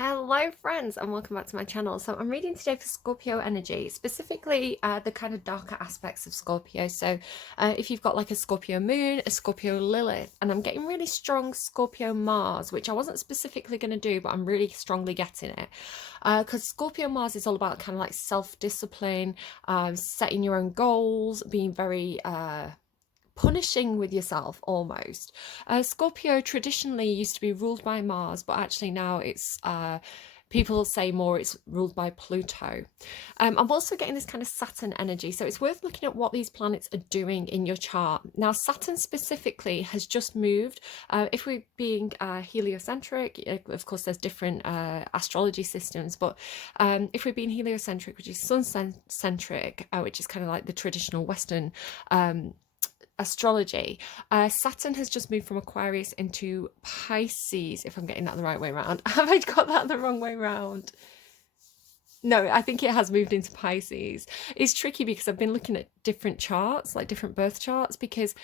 Hello friends and welcome back to my channel. So I'm reading today for Scorpio energy, specifically the kind of darker aspects of Scorpio. So if you've got like a Scorpio moon, a Scorpio Lilith, and I'm getting really strong Scorpio Mars, which I wasn't specifically going to do, but I'm really strongly getting it. Because Scorpio Mars is all about kind of like self-discipline, setting your own goals, being very punishing with yourself almost. Scorpio traditionally used to be ruled by Mars, but actually now it's people say more it's ruled by Pluto. I'm also getting this kind of Saturn energy, so it's worth looking at what these planets are doing in your chart. Now, Saturn specifically has just moved. If we're being heliocentric, of course, there's different astrology systems, but if we're being heliocentric, which is sun-centric, which is kind of like the traditional Western astrology, Saturn has just moved from Aquarius into Pisces, if I'm getting that the right way around. Have I got that the wrong way around? No, I think it has moved into Pisces. It's tricky because I've been looking at different charts, like different birth charts, because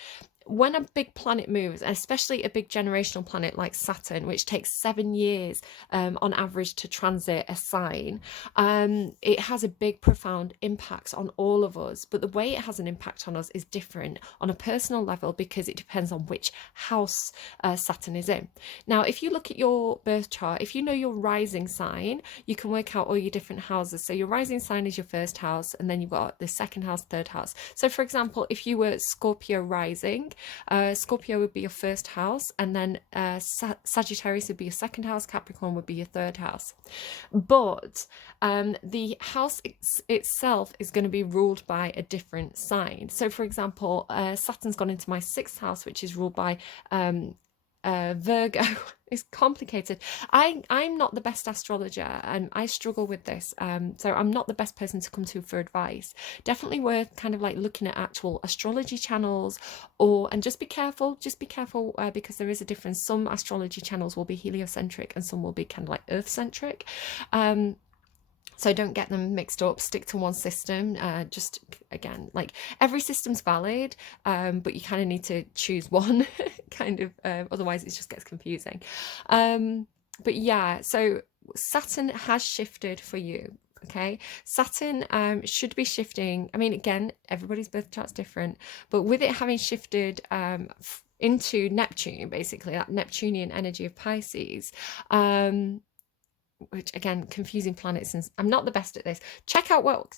when a big planet moves, especially a big generational planet like Saturn, which takes 7 years on average to transit a sign, it has a big, profound impact on all of us. But the way it has an impact on us is different on a personal level because it depends on which house Saturn is in. Now, if you look at your birth chart, if you know your rising sign, you can work out all your different houses. So your rising sign is your first house, and then you've got the second house, third house. So for example, if you were Scorpio rising, Scorpio would be your first house, and then Sagittarius would be your second house, Capricorn would be your third house. But the house itself is going to be ruled by a different sign. So for example, Saturn's gone into my sixth house, which is ruled by Virgo. It's complicated. I'm not the best astrologer and I struggle with this, so I'm not the best person to come to for advice. Definitely worth kind of like looking at actual astrology channels, and just be careful because there is a difference. Some astrology channels will be heliocentric and some will be kind of like earth-centric. So don't get them mixed up, stick to one system. Just again, like every system's valid, but you kind of need to choose one kind of, otherwise it just gets confusing. But yeah, so Saturn has shifted for you. Okay, Saturn should be shifting. I mean, again, everybody's birth chart's different, but with it having shifted into Neptune, basically that Neptunian energy of Pisces, which again, confusing planets, and I'm not the best at this. Check out what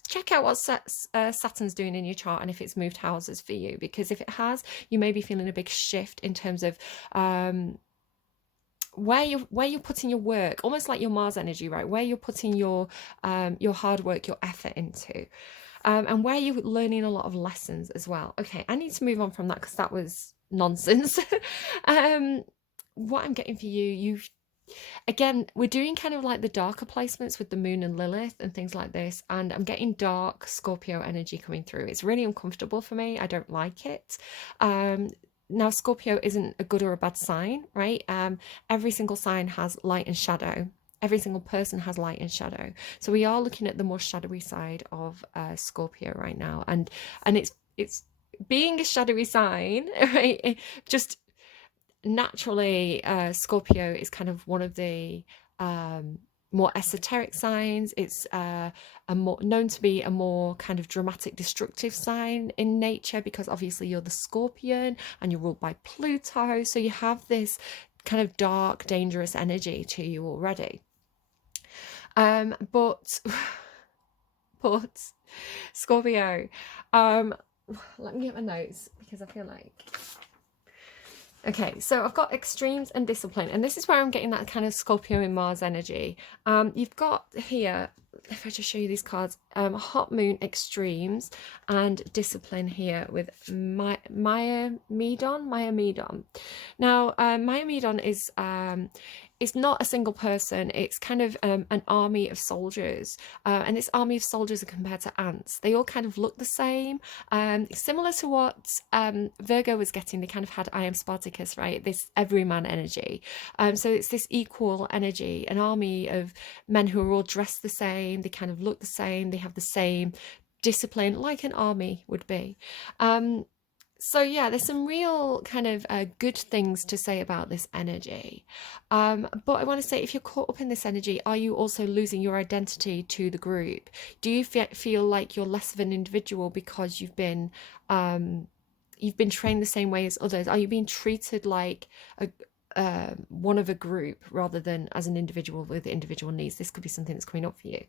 Saturn's doing in your chart and if it's moved houses for you, because if it has, you may be feeling a big shift in terms of where you're putting your work, almost like your Mars energy, right? Where you're putting your hard work, your effort into, and where you're learning a lot of lessons as well. Okay, I need to move on from that because that was nonsense. What I'm getting for you, again, we're doing kind of like the darker placements with the moon and Lilith and things like this, and I'm getting dark Scorpio energy coming through. It's really uncomfortable for me. I don't like it. Now, Scorpio isn't a good or a bad sign, right? Every single sign has light and shadow. Every single person has light and shadow. So we are looking at the more shadowy side of Scorpio right now, and it's being a shadowy sign, right? Just naturally, Scorpio is kind of one of the more esoteric signs. It's more known to be a more kind of dramatic, destructive sign in nature, because obviously you're the Scorpion and you're ruled by Pluto. So you have this kind of dark, dangerous energy to you already. But Scorpio, let me get my notes because I feel like. Okay, so I've got extremes and discipline, and this is where I'm getting that kind of Scorpio in Mars energy. You've got here, if I just show you these cards, hot moon extremes and discipline here with Maya Medon. Now, Maya Medon is it's not a single person. It's kind of an army of soldiers, and this army of soldiers are compared to ants. They all kind of look the same, similar to what Virgo was getting. They kind of had I am Spartacus, right? This everyman energy. So it's this equal energy, an army of men who are all dressed the same. They kind of look the same. They have the same discipline, like an army would be. So yeah, there's some real kind of good things to say about this energy. But I want to say, if you're caught up in this energy, are you also losing your identity to the group? Do you feel like you're less of an individual because you've been trained the same way as others? Are you being treated like a one of a group rather than as an individual with individual needs? This could be something that's coming up for you.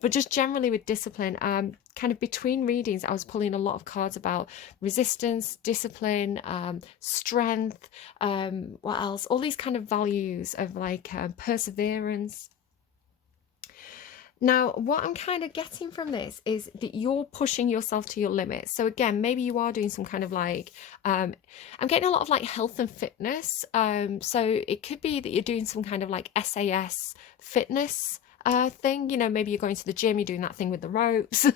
But just generally with discipline, kind of between readings, I was pulling a lot of cards about resistance, discipline, strength, what else? All these kind of values of like perseverance. Now, what I'm kind of getting from this is that you're pushing yourself to your limits. So again, maybe you are doing some kind of like, I'm getting a lot of like health and fitness. So it could be that you're doing some kind of like SAS fitness thing. You know, maybe you're going to the gym, you're doing that thing with the ropes.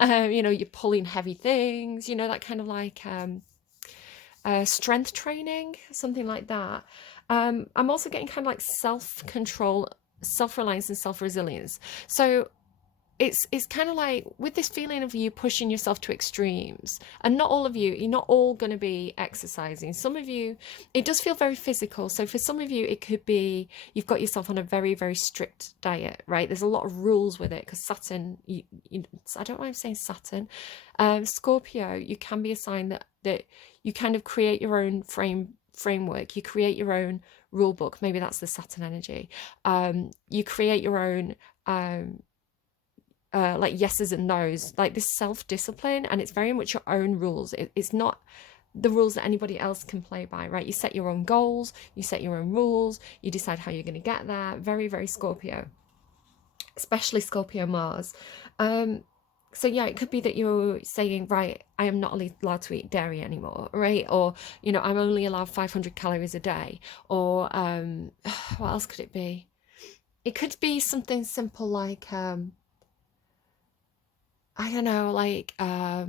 You know, you're pulling heavy things. You know, that kind of like strength training, something like that. I'm also getting kind of like self-control, self-reliance, and self-resilience. So it's kind of like with this feeling of you pushing yourself to extremes, and not all of you, you're not all going to be exercising. Some of you, it does feel very physical. So for some of you, it could be you've got yourself on a very, very strict diet, right? There's a lot of rules with it because Saturn, I don't know why I'm saying Saturn. Scorpio, you can be a sign that you kind of create your own framework. You create your own rule book. Maybe that's the Saturn energy. You create your own like yeses and nos, like this self-discipline, and it's very much your own rules. It's not the rules that anybody else can play by, right? You set your own goals, you set your own rules, you decide how you're going to get there. Very, very Scorpio, especially Scorpio Mars. So yeah, it could be that you're saying, right, I am not allowed to eat dairy anymore, right? Or, you know, I'm only allowed 500 calories a day. Or what else could it be? It could be something simple like I don't know, like I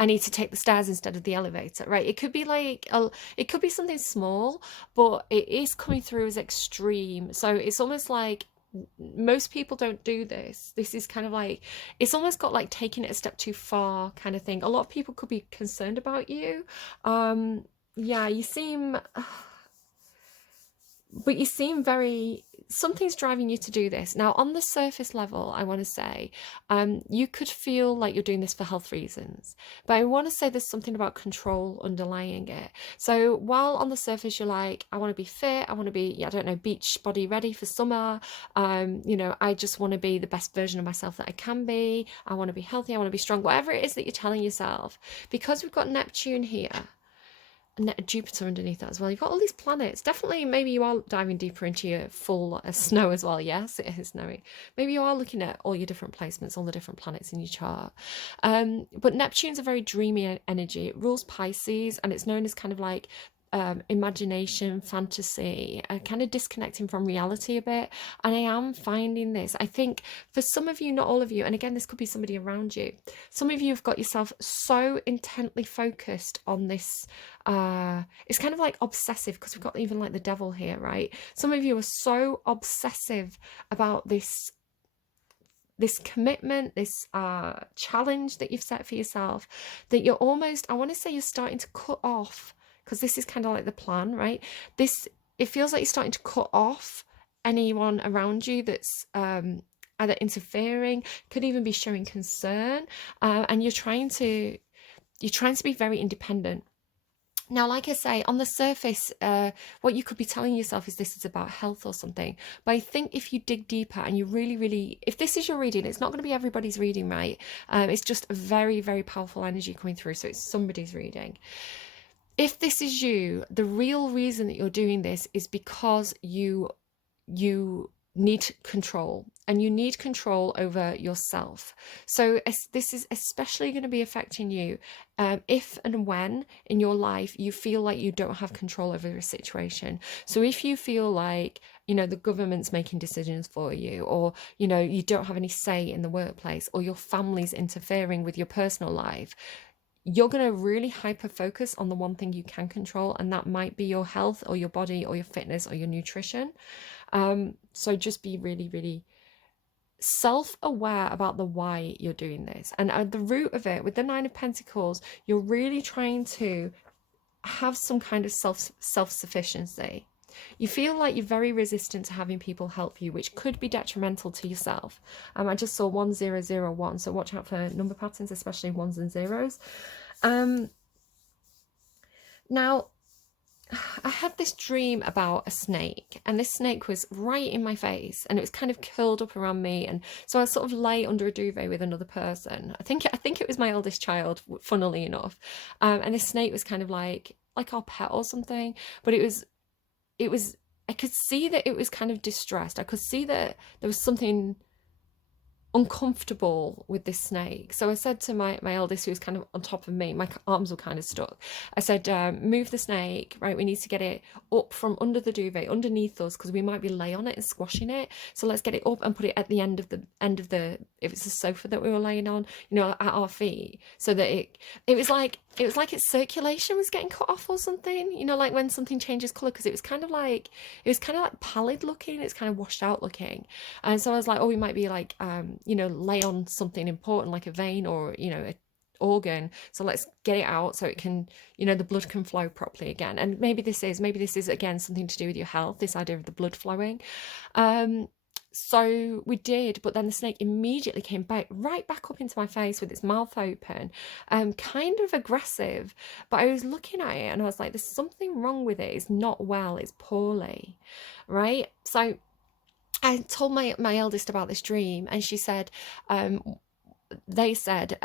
need to take the stairs instead of the elevator, right? It could be like it could be something small, but it is coming through as extreme. So it's almost like most people don't do this. This is kind of like, it's almost got like taking it a step too far kind of thing. A lot of people could be concerned about you. Yeah, you seem but you seem very, something's driving you to do this. Now, on the surface level, I want to say, you could feel like you're doing this for health reasons, but I want to say there's something about control underlying it. So while on the surface you're like, I want to be fit, I want to be, yeah, I don't know, beach body ready for summer. You know, I just want to be the best version of myself that I can be. I want to be healthy, I want to be strong, whatever it is that you're telling yourself. Because we've got Neptune here, Jupiter underneath that as well. You've got all these planets. Definitely, maybe you are diving deeper into your full snow as well. Yes, it is snowy. Maybe you are looking at all your different placements, all the different planets in your chart. But Neptune's a very dreamy energy. It rules Pisces, and it's known as kind of like imagination, fantasy, kind of disconnecting from reality a bit. And I am finding this. I think for some of you, not all of you, and again, this could be somebody around you, some of you have got yourself so intently focused on this. It's kind of like obsessive, because we've got even like the devil here, right? Some of you are so obsessive about this commitment, this challenge that you've set for yourself, that you're almost, I want to say you're starting to cut off, because this is kind of like the plan, right? It feels like you're starting to cut off anyone around you that's either interfering, could even be showing concern, and you're trying to be very independent. Now, like I say, on the surface, what you could be telling yourself is this is about health or something. But I think if you dig deeper and you really, really, if this is your reading, it's not going to be everybody's reading, right? It's just a very, very powerful energy coming through. So it's somebody's reading. If this is you, the real reason that you're doing this is because you need control, and you need control over yourself. So this is especially going to be affecting you if and when in your life you feel like you don't have control over a situation. So if you feel like, you know, the government's making decisions for you, or, you know, you don't have any say in the workplace, or your family's interfering with your personal life, you're going to really hyper focus on the one thing you can control, and that might be your health or your body or your fitness or your nutrition. So just be really, really self-aware about the why you're doing this. And at the root of it, with the Nine of Pentacles, you're really trying to have some kind of self-sufficiency. You feel like you're very resistant to having people help you, which could be detrimental to yourself. I just saw 1001, so watch out for number patterns, especially ones and zeros. Now, I had this dream about a snake, and this snake was right in my face, and it was kind of curled up around me, and so I sort of lay under a duvet with another person. I think it was my eldest child, funnily enough, and this snake was kind of like our pet or something, but it was I could see that it was kind of distressed. I could see that there was something uncomfortable with this snake. So I said to my eldest, who was kind of on top of me, my arms were kind of stuck, I said, move the snake, right? We need to get it up from under the duvet, underneath us, because we might be lay on it and squashing it. So let's get it up and put it at the end of the if it's a sofa that we were laying on, you know, at our feet, so that it was like its circulation was getting cut off or something, you know, like when something changes color, because it was kind of like pallid looking, it's kind of washed out looking. And so I was like, oh, we might be like you know, lay on something important like a vein or, you know, an organ, so let's get it out so it can, you know, the blood can flow properly again. And maybe this is again something to do with your health, this idea of the blood flowing. So we did, but then the snake immediately came right back up into my face with its mouth open, kind of aggressive. But I was looking at it and I was like, there's something wrong with it. It's not well, it's poorly, right? So I told my eldest about this dream, and she said, they said,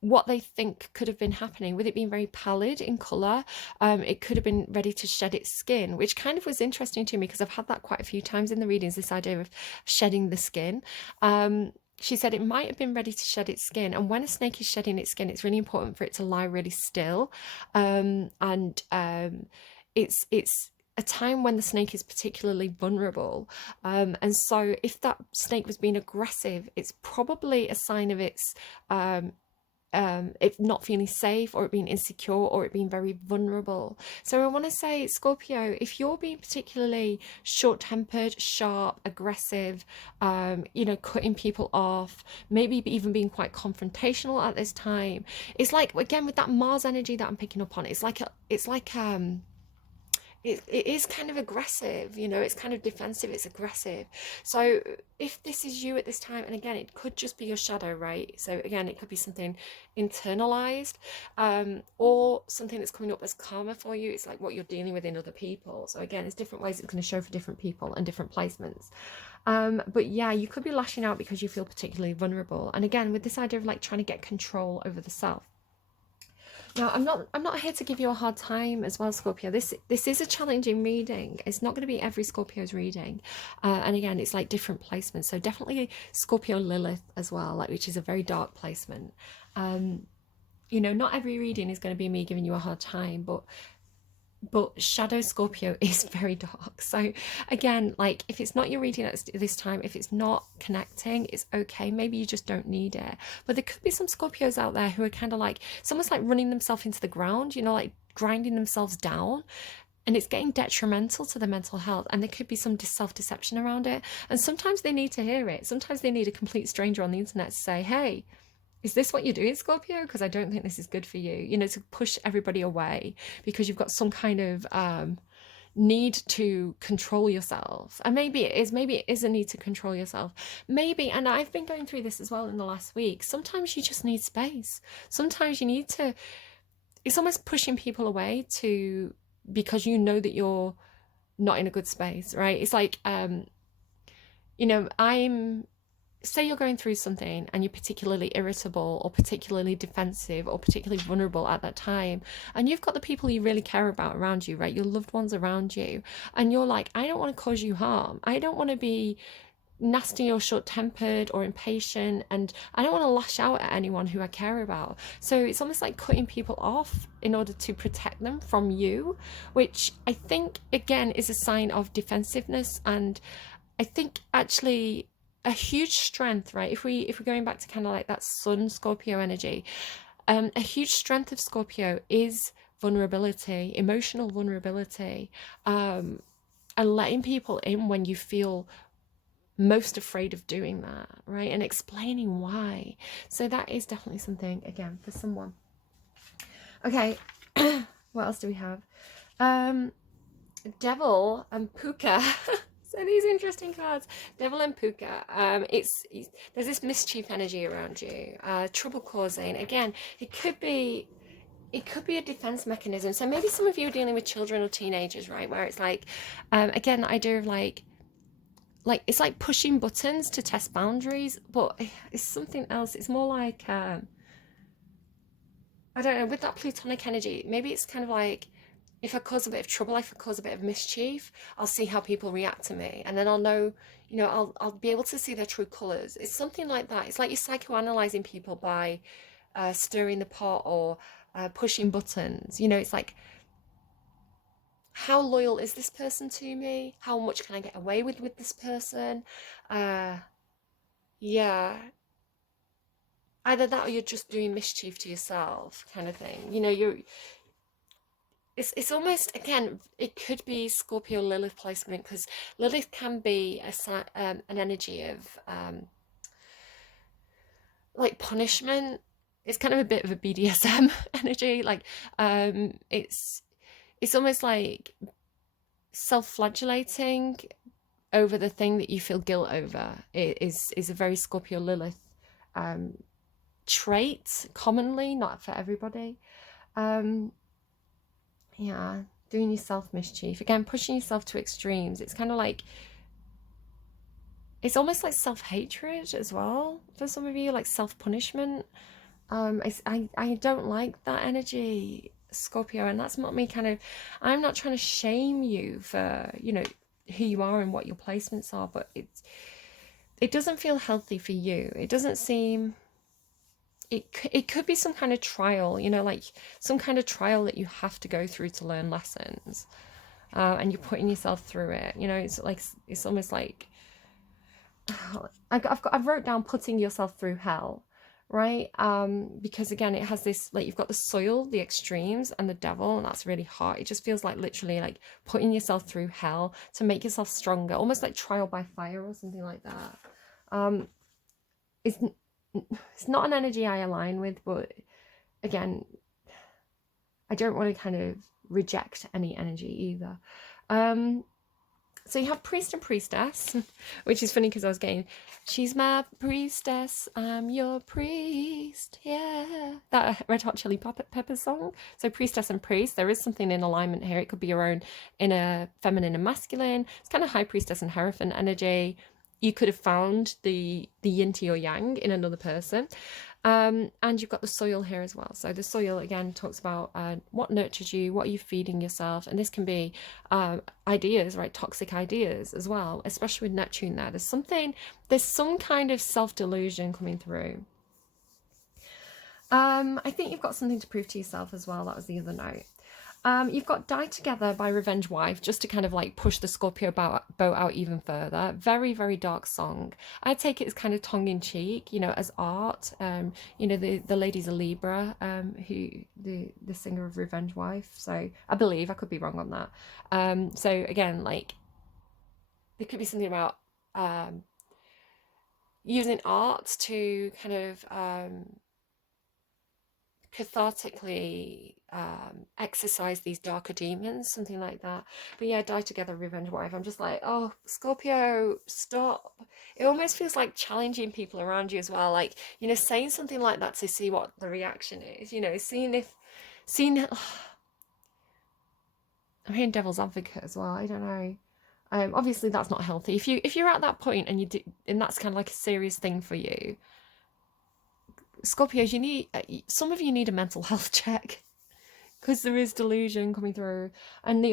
what they think could have been happening with it being very pallid in colour, it could have been ready to shed its skin, which kind of was interesting to me because I've had that quite a few times in the readings, this idea of shedding the skin. She said it might have been ready to shed its skin, and when a snake is shedding its skin, it's really important for it to lie really still, it's a time when the snake is particularly vulnerable, and so if that snake was being aggressive, it's probably a sign of its it not feeling safe, or it being insecure, or it being very vulnerable. So I want to say, Scorpio, if you're being particularly short-tempered, sharp, aggressive, you know, cutting people off, maybe even being quite confrontational at this time, it's like, again, with that Mars energy that I'm picking up on, it is kind of aggressive, you know, it's kind of defensive, it's aggressive. So if this is you at this time, and again, it could just be your shadow, right? So again, it could be something internalized, or something that's coming up as karma for you. It's like what you're dealing with in other people. So again, there's different ways it's going to show for different people and different placements. But yeah, you could be lashing out because you feel particularly vulnerable. And again, with this idea of like trying to get control over the self. Now, I'm not here to give you a hard time as well, Scorpio. This is a challenging reading. It's not going to be every Scorpio's reading, and again, it's like different placements. So definitely Scorpio Lilith as well, like, which is a very dark placement. You know, not every reading is going to be me giving you a hard time, but Shadow Scorpio is very dark. So again, like, if it's not your reading at this time, if it's not connecting, it's okay. Maybe you just don't need it. But there could be some Scorpios out there who are kind of like, it's almost like running themselves into the ground, you know, like grinding themselves down, and it's getting detrimental to their mental health, and there could be some self-deception around it. And sometimes they need to hear it. Sometimes they need a complete stranger on the internet to say, hey, is this what you're doing, Scorpio? Because I don't think this is good for you, you know, to push everybody away because you've got some kind of need to control yourself. And maybe it is a need to control yourself. Maybe, and I've been going through this as well in the last week, sometimes you just need space. Sometimes you need to, it's almost pushing people away because you know that you're not in a good space, right? It's like, you know, say you're going through something and you're particularly irritable or particularly defensive or particularly vulnerable at that time, and you've got the people you really care about around you, right, your loved ones around you, and you're like, I don't want to cause you harm, I don't want to be nasty or short-tempered or impatient, and I don't want to lash out at anyone who I care about. So it's almost like cutting people off in order to protect them from you, which I think again is a sign of defensiveness. And I think actually a huge strength, right, if we're going back to kind of like that Sun Scorpio energy, a huge strength of Scorpio is vulnerability, emotional vulnerability, and letting people in when you feel most afraid of doing that, right? And explaining why. So that is definitely something, again, for someone. Okay, what else do we have? Devil and Puka. So these interesting cards, Devil and Puka. There's this mischief energy around you, trouble causing. Again, it could be a defense mechanism. So maybe some of you are dealing with children or teenagers, right? Where it's like, again, the idea of like it's like pushing buttons to test boundaries, but it's something else. It's more like, I don't know, with that Plutonic energy, maybe it's kind of like, if I cause a bit of trouble, if I cause a bit of mischief, I'll see how people react to me. And then I'll know, I'll be able to see their true colours. It's something like that. It's like you're psychoanalyzing people by stirring the pot or pushing buttons. It's like, how loyal is this person to me? How much can I get away with this person? Yeah. Either that or you're just doing mischief to yourself, kind of thing. It's almost, again, it could be Scorpio Lilith placement, because Lilith can be an energy of like punishment. It's kind of a bit of a BDSM energy. Like it's almost like self-flagellating over the thing that you feel guilt over. It is a very Scorpio Lilith trait, commonly, not for everybody. Yeah, doing yourself mischief. Again, pushing yourself to extremes. It's kind of like, it's almost like self-hatred as well for some of you, like self-punishment. I don't like that energy, Scorpio, and that's not me I'm not trying to shame you for, who you are and what your placements are, but it doesn't feel healthy for you. It doesn't seem, it could be some kind of trial, like some kind of trial that you have to go through to learn lessons, and you're putting yourself through it. It's almost like, I've wrote down putting yourself through hell, right? Because again, it has this, like, you've got the soil, the extremes, and the devil, and that's really hot. It just feels like literally like putting yourself through hell to make yourself stronger, almost like trial by fire or something like that. It's not an energy I align with, but again, I don't want to kind of reject any energy either. So you have priest and priestess, which is funny because I was getting, she's my priestess, I'm your priest, yeah. That Red Hot Chili Peppers song. So priestess and priest, there is something in alignment here. It could be your own inner feminine and masculine. It's kind of high priestess and hierophant energy. You could have found the yin to your yang in another person. And you've got the soil here as well. So the soil, again, talks about what nurtures you, what are you feeding yourself. And this can be ideas, right? Toxic ideas as well, especially with Neptune there. There's some kind of self-delusion coming through. I think you've got something to prove to yourself as well. That was the other note. You've got Die Together by Revenge Wife, just to kind of like push the Scorpio boat out even further. Very, very dark song. I take it as kind of tongue-in-cheek, as art. The lady's a Libra, who the singer of Revenge Wife. So I believe, I could be wrong on that. So again, like, there could be something about using art to kind of cathartically exercise these darker demons, something like that. But yeah, Die Together, Revenge Wife. I'm just like, oh, Scorpio, stop. It almost feels like challenging people around you as well, like, saying something like that to see what the reaction is, seeing I'm hearing devil's advocate as well. I don't know. Obviously that's not healthy. If you're at that point and that's kind of like a serious thing for you, Scorpios, some of you need a mental health check, because there is delusion coming through. And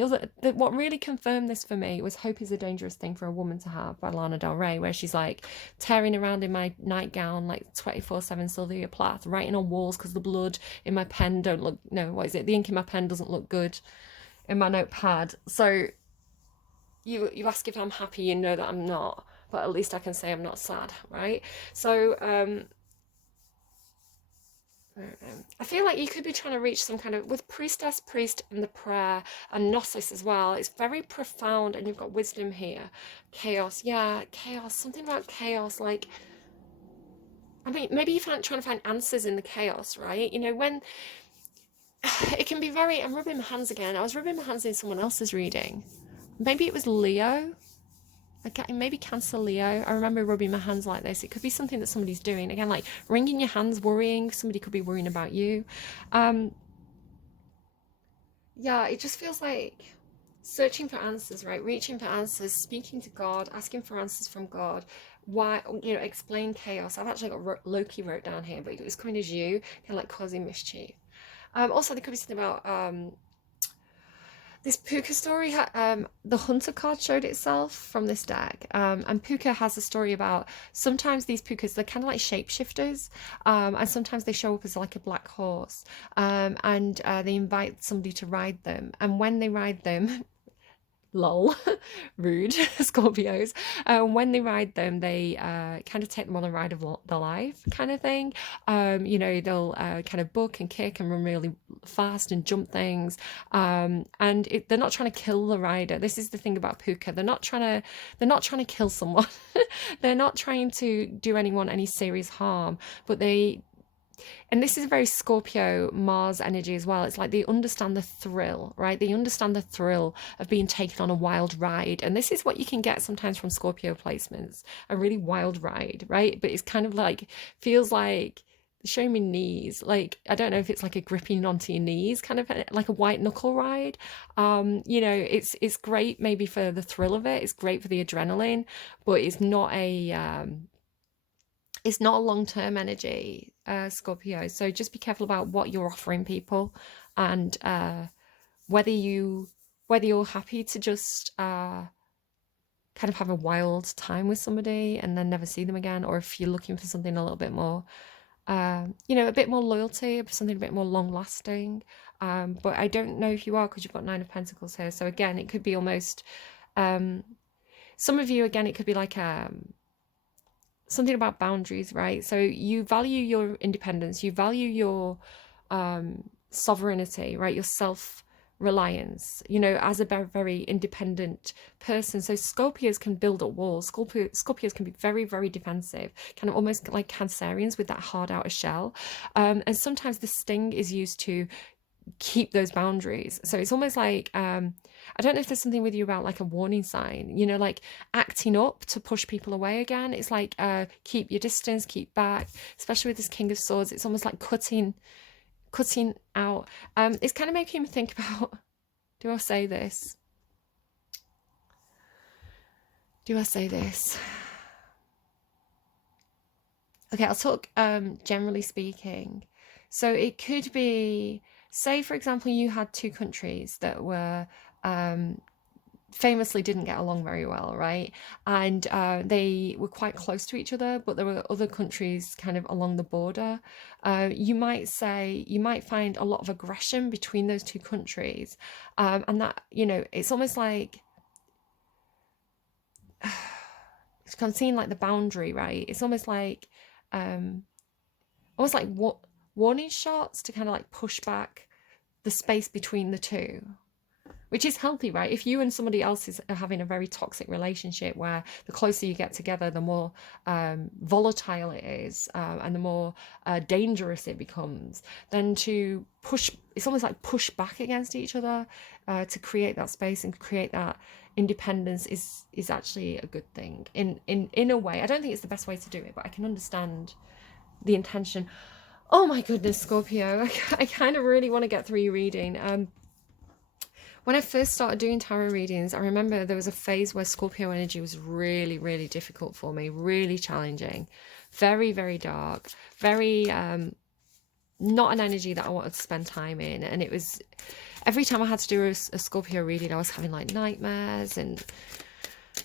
what really confirmed this for me was Hope is a Dangerous Thing for a Woman to Have by Lana Del Rey, where she's like tearing around in my nightgown like 24/7 Sylvia Plath, writing on walls because the blood in my pen the ink in my pen doesn't look good in my notepad. So you ask if I'm happy, you know that I'm not, but at least I can say I'm not sad, right? So I feel like you could be trying to reach some kind of, with priestess, priest, and the prayer, and gnosis as well. It's very profound, and you've got wisdom here. Chaos, yeah, chaos. Something about chaos, like, I mean, maybe you're trying to find answers in the chaos, right? You know, when it can be very, I'm rubbing my hands again. I was rubbing my hands in someone else's reading. Maybe it was Leo. Maybe Cancer, Leo. I remember rubbing my hands like this. It could be something that somebody's doing. Again, like wringing your hands, worrying. Somebody could be worrying about you. Yeah, it just feels like searching for answers, right? Reaching for answers, speaking to God, asking for answers from God. Why, you know, explain chaos. I've actually got Loki wrote down here, but it was coming as you, kind of like causing mischief. Also, there could be something about this Puka story. The Hunter card showed itself from this deck, and Puka has a story about sometimes these Pukas, they're kind of like shapeshifters, and sometimes they show up as like a black horse, and they invite somebody to ride them, and when they ride them, lol, rude, Scorpios. When they ride them, they kind of take them on a ride of the life kind of thing. You know, they'll kind of buck and kick and run really fast and jump things. And they're not trying to kill the rider. This is the thing about Puka. They're not trying to kill someone. They're not trying to do anyone any serious harm, but and this is a very Scorpio Mars energy as well. It's like they understand the thrill, right? They understand the thrill of being taken on a wild ride. And this is what you can get sometimes from Scorpio placements, a really wild ride, right? But it's kind of like, feels like, show me knees. Like, I don't know if it's like a gripping onto your knees, kind of like a white knuckle ride. You know, it's great maybe for the thrill of it. It's great for the adrenaline, but it's not a long-term energy, Scorpio. So just be careful about what you're offering people, and whether you're happy to just kind of have a wild time with somebody and then never see them again, or if you're looking for something a little bit more, you know, a bit more loyalty, something a bit more long-lasting. But I don't know if you are, because you've got Nine of Pentacles here. So again, it could be almost, some of you, again, it could be like something about boundaries, right? So you value your independence, you value your sovereignty, right? Your self-reliance, you know, as a very, very independent person. So Scorpios can build up walls. Scorpios can be very, very defensive, kind of almost like Cancerians with that hard outer shell. And sometimes the sting is used to keep those boundaries. So it's almost like, I don't know if there's something with you about like a warning sign, you know, like acting up to push people away again. It's like, keep your distance, keep back, especially with this King of Swords. It's almost like cutting out. It's kind of making me think about, do I say this? Okay, I'll talk generally speaking. So it could be, say, for example, you had two countries that were famously didn't get along very well, right? And they were quite close to each other, but there were other countries kind of along the border. You might find a lot of aggression between those two countries. And that, you know, it's almost like, I'm seeing like the boundary, right? It's almost like what warning shots to kind of like push back the space between the two, which is healthy, right? If you and somebody else are having a very toxic relationship where the closer you get together, the more volatile it is, and the more dangerous it becomes, then to push, it's almost like push back against each other to create that space and create that independence is actually a good thing in a way. I don't think it's the best way to do it, but I can understand the intention. Oh my goodness, Scorpio, I kind of really want to get through your reading. When I first started doing tarot readings, I remember there was a phase where Scorpio energy was really, really difficult for me, really challenging, very, very dark, very not an energy that I wanted to spend time in. And it was, every time I had to do a Scorpio reading, I was having like nightmares, and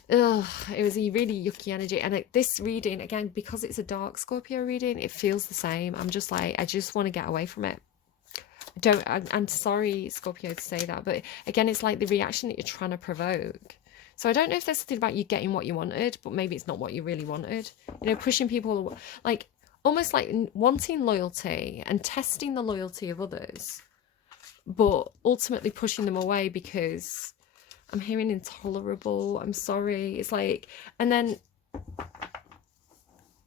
it was a really yucky energy. And this reading, again, because it's a dark Scorpio reading, it feels the same. I'm just like, I just want to get away from it. I'm sorry, Scorpio, to say that, but again, it's like the reaction that you're trying to provoke. So I don't know if there's something about you getting what you wanted, but maybe it's not what you really wanted. You know, pushing people, like, almost like wanting loyalty and testing the loyalty of others, but ultimately pushing them away because I'm hearing intolerable, I'm sorry. It's like, and then,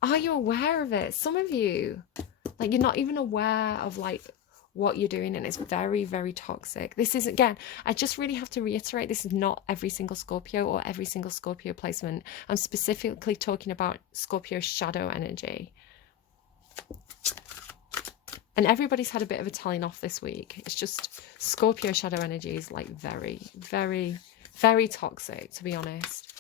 are you aware of it? Some of you, like, you're not even aware of like what you're doing, and it's very, very toxic. This is, again, I just really have to reiterate, this is not every single Scorpio or every single Scorpio placement. I'm specifically talking about Scorpio shadow energy. And everybody's had a bit of a telling off this week. It's just Scorpio shadow energy is like very, very, very toxic, to be honest.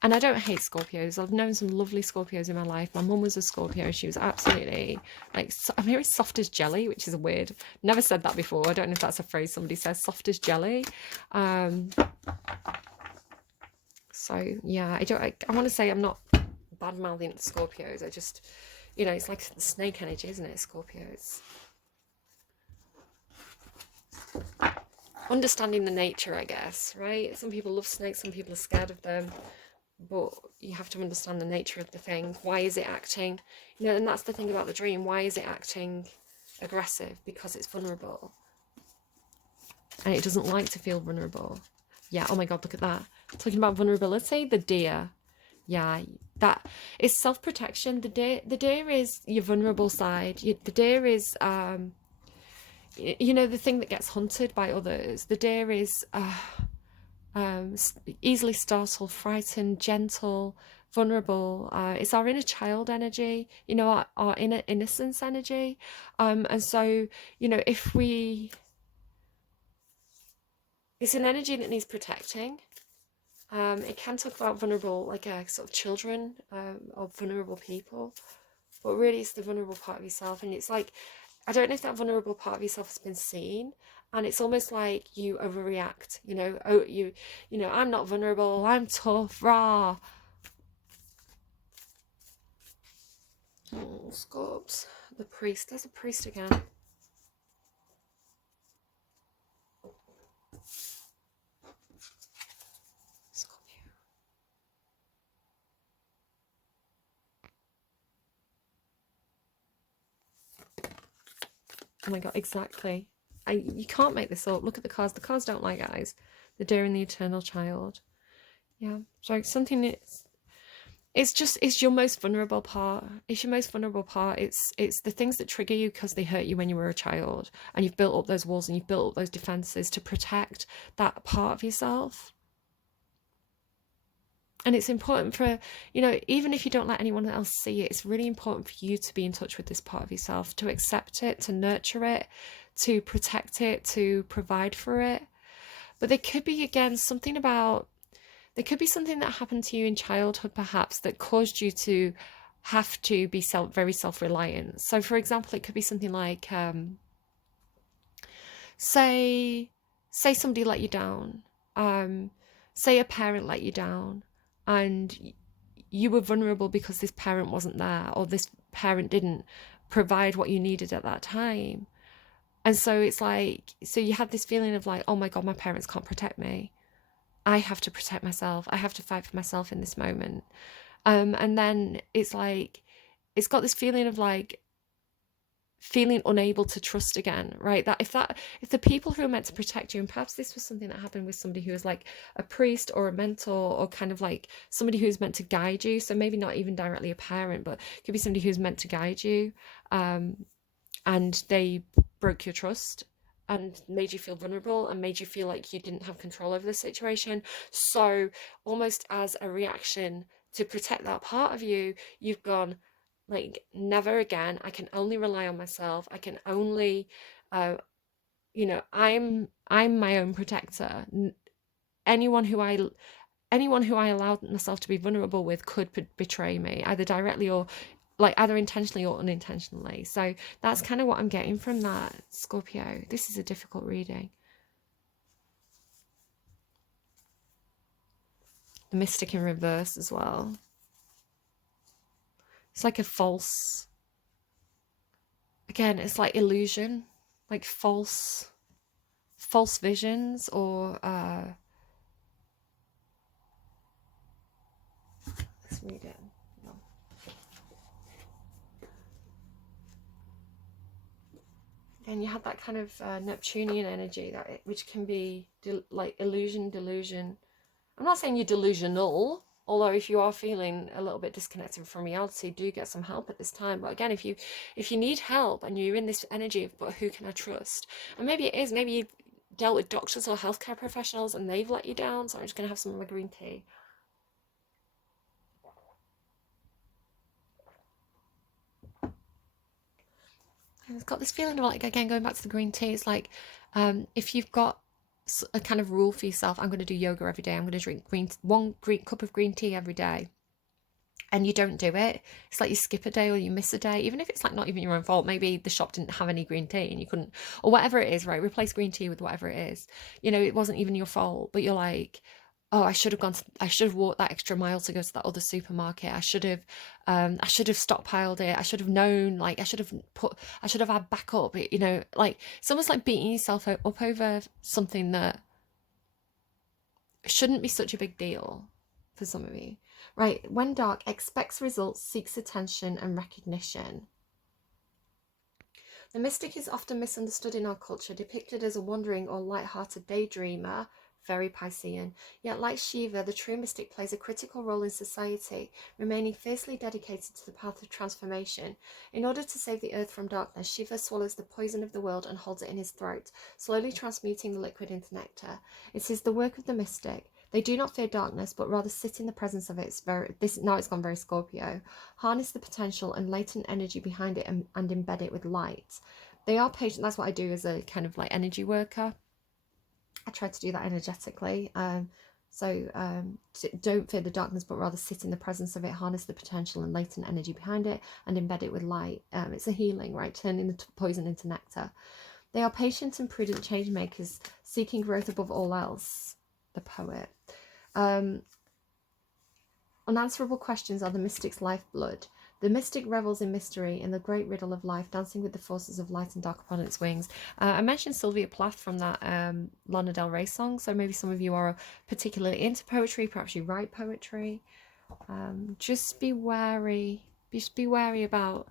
And I don't hate Scorpios. I've known some lovely Scorpios in my life. My mum was a Scorpio. She was absolutely, like, I'm hearing soft as jelly, which is weird. Never said that before. I don't know if that's a phrase somebody says, soft as jelly. So, yeah, I want to say I'm not bad-mouthing the Scorpios. I just, you know, it's like snake energy, isn't it, Scorpios? Understanding the nature, I guess, right? Some people love snakes, some people are scared of them. But you have to understand the nature of the thing. Why is it acting? You know, and that's the thing about the dream. Why is it acting aggressive? Because it's vulnerable. And it doesn't like to feel vulnerable. Yeah, oh my God, look at that. Talking about vulnerability, the deer. Yeah, that is self-protection. The deer is your vulnerable side. The deer is, you know, the thing that gets hunted by others. The deer is... easily startled, frightened, gentle, vulnerable. It's our inner child energy, you know, our inner innocence energy. And so, you know, if we... It's an energy that needs protecting. It can talk about vulnerable, like sort of children or vulnerable people. But really it's the vulnerable part of yourself. And it's like, I don't know if that vulnerable part of yourself has been seen. And it's almost like you overreact, you know, oh, you know, I'm not vulnerable, I'm tough, rah. Oh, Scorps, the priest, there's a priest again. Scorpio. Oh my God, exactly. You can't make this up. Look at the cards. The cards don't lie, guys. The deer and the eternal child. Yeah. So something it's your most vulnerable part. It's your most vulnerable part. It's the things that trigger you because they hurt you when you were a child, and you've built up those walls and you've built up those defenses to protect that part of yourself. And it's important for, you know, even if you don't let anyone else see it, it's really important for you to be in touch with this part of yourself, to accept it, to nurture it, to protect it, to provide for it. But there could be, again, something about, there could be something that happened to you in childhood, perhaps, that caused you to have to be very self-reliant. So, for example, it could be something like, say somebody let you down, say a parent let you down, and you were vulnerable because this parent wasn't there, or this parent didn't provide what you needed at that time. And so it's like, so you had this feeling of like, oh my God, my parents can't protect me. I have to protect myself. I have to fight for myself in this moment. And then it's like, it's got this feeling of like, feeling unable to trust again, right? That if the people who are meant to protect you, and perhaps this was something that happened with somebody who was like a priest or a mentor, or kind of like somebody who's meant to guide you, so maybe not even directly a parent, but it could be somebody who's meant to guide you, and they broke your trust and made you feel vulnerable and made you feel like you didn't have control over the situation. So almost as a reaction to protect that part of you, you've gone, like, never again. I can only rely on myself. I can only, you know, I'm my own protector. Anyone who I allowed myself to be vulnerable with could betray me, either directly or like either intentionally or unintentionally. So that's kind of what I'm getting from that, Scorpio. This is a difficult reading. The Mystic in reverse as well. It's like a false, again, it's like illusion, like false visions, or let's read it. No. And you have that kind of Neptunian energy, which can be like illusion, delusion. I'm not saying you're delusional, although if you are feeling a little bit disconnected from reality, do get some help at this time. But again, if you need help and you're in this energy of, but who can I trust? And maybe it is, maybe you've dealt with doctors or healthcare professionals and they've let you down. So I'm just going to have some of my green tea. I've got this feeling of, like, again, going back to the green tea, it's like, if you've got a kind of rule for yourself, I'm going to do yoga every day, I'm going to drink one cup of green tea every day, and you don't do it, it's like you skip a day or you miss a day, even if it's like not even your own fault. Maybe the shop didn't have any green tea and you couldn't, or whatever it is, right? Replace green tea with whatever it is. You know, it wasn't even your fault, but you're like, oh, I should have walked that extra mile to go to that other supermarket. I should have stockpiled it. I should have known, like, I should have had backup, you know, like, it's almost like beating yourself up over something that shouldn't be such a big deal for some of you. Right, when dark, expects results, seeks attention and recognition. The mystic is often misunderstood in our culture, depicted as a wandering or light-hearted daydreamer, very Piscean. Yet, like Shiva, the true mystic plays a critical role in society, remaining fiercely dedicated to the path of transformation. In order to save the earth from darkness, Shiva swallows the poison of the world and holds it in his throat, slowly transmuting the liquid into nectar. It is the work of the mystic. They do not fear darkness, but rather sit in the presence of it. Now it's gone very Scorpio. Harness the potential and latent energy behind it and embed it with light. They are patient. That's what I do as a kind of like energy worker. I try to do that energetically. Don't fear the darkness, but rather sit in the presence of it, harness the potential and latent energy behind it, and embed it with light. It's a healing, right? Turning the poison into nectar. They are patient and prudent change makers, seeking growth above all else. The poet. Unanswerable questions are the mystic's lifeblood. The mystic revels in mystery, in the great riddle of life, dancing with the forces of light and dark upon its wings. I mentioned Sylvia Plath from that Lana Del Rey song, so maybe some of you are particularly into poetry, perhaps you write poetry. Just be wary. Just be wary about...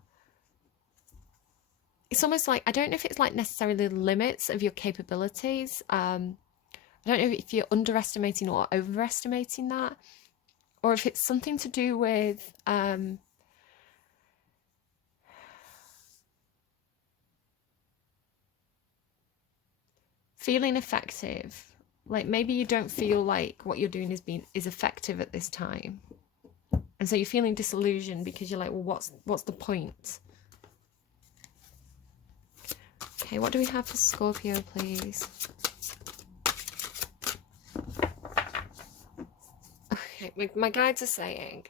It's almost like, I don't know if it's like necessarily the limits of your capabilities. I don't know if you're underestimating or overestimating that, or if it's something to do with... feeling effective. Like, maybe you don't feel like what you're doing is effective at this time, and so you're feeling disillusioned because you're like, well, what's the point? Okay, what do we have for Scorpio, please? Okay, my guides are saying,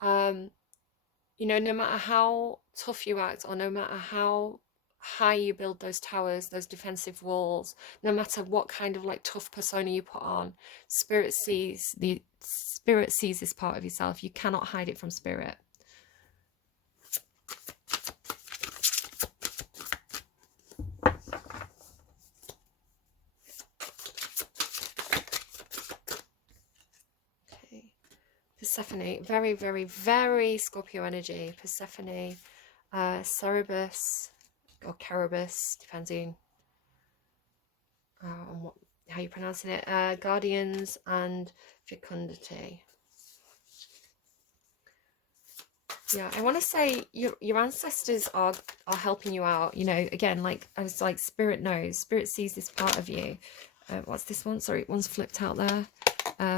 you know, no matter how tough you act, or no matter how high you build those towers, those defensive walls, no matter what kind of like tough persona you put on, spirit sees this part of yourself. You cannot hide it from spirit. Okay, Persephone, very, very, very Scorpio energy. Persephone, Cerberus or Cerberus, depending on how you're pronouncing it, guardians and fecundity. Yeah, I want to say your ancestors are helping you out. You know, again, like I was like, spirit knows, spirit sees this part of you. What's this one? Sorry, one's flipped out there.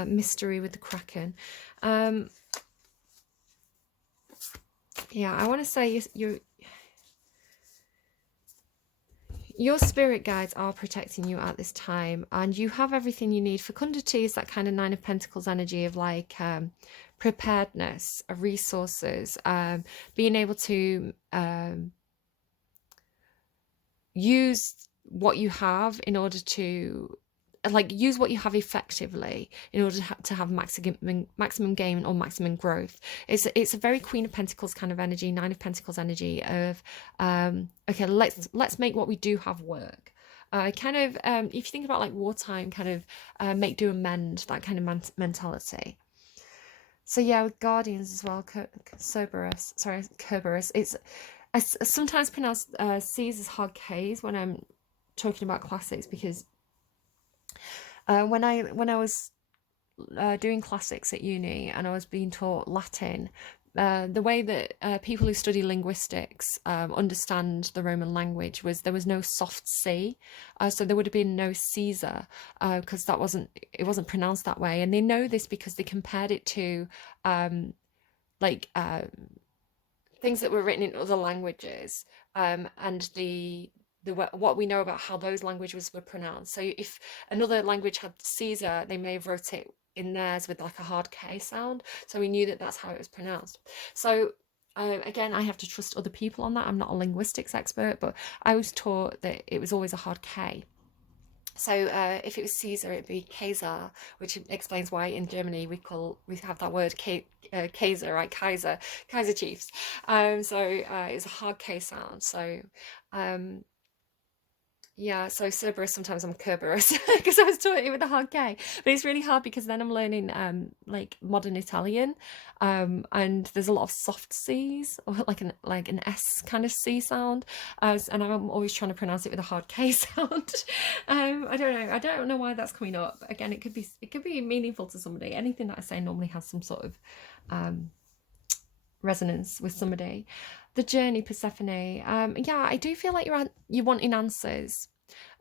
Mystery with the Kraken. Yeah, I want to say your spirit guides are protecting you at this time, and you have everything you need. Fecundity is that kind of Nine of Pentacles energy of like preparedness, resources, being able to use what you have in order to use what you have effectively in order to have maximum gain or maximum growth. It's a very Queen of Pentacles kind of energy, Nine of Pentacles energy of okay, let's make what we do have work. Kind of if you think about like wartime, kind of make do amend, that kind of mentality. So yeah, with guardians as well, Cerberus, it's I sometimes pronounce C's as hard K's when I'm talking about classics, because when I was doing classics at uni and I was being taught Latin, the way that people who study linguistics understand the Roman language was there was no soft C, so there would have been no Caesar, because it wasn't pronounced that way, and they know this because they compared it to like things that were written in other languages, and what we know about how those languages were pronounced. So if another language had Caesar, they may have wrote it in theirs with like a hard K sound. So we knew that that's how it was pronounced. So again, I have to trust other people on that. I'm not a linguistics expert, but I was taught that it was always a hard K. So if it was Caesar, it'd be Kaiser, which explains why in Germany we have that word Kaiser, right? Kaiser chiefs. So it's a hard K sound. So yeah, so Cerberus, sometimes I'm Kerberos because I was taught it with a hard K. But it's really hard because then I'm learning like modern Italian, and there's a lot of soft C's, or like an S kind of C sound, and I'm always trying to pronounce it with a hard K sound. I don't know why that's coming up. Again, it could be meaningful to somebody. Anything that I say normally has some sort of resonance with somebody. The journey, Persephone. Yeah, I do feel like you're wanting answers.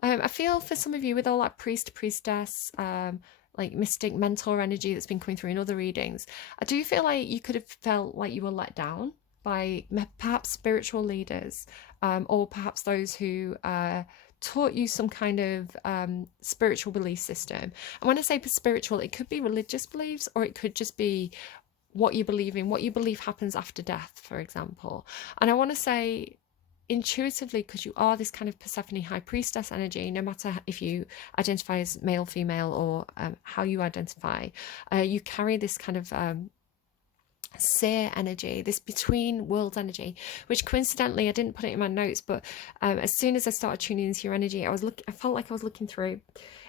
I feel for some of you with all that priestess, like mystic mentor energy that's been coming through in other readings, I do feel like you could have felt like you were let down by perhaps spiritual leaders, or perhaps those who taught you some kind of spiritual belief system. And when I say spiritual, it could be religious beliefs, or it could just be what you believe in, what you believe happens after death, for example. And I want to say intuitively, because you are this kind of Persephone high priestess energy, no matter if you identify as male, female, or how you identify, you carry this kind of seer energy, this between world energy, which coincidentally I didn't put it in my notes, but as soon as I started tuning into your energy, I felt like I was looking through.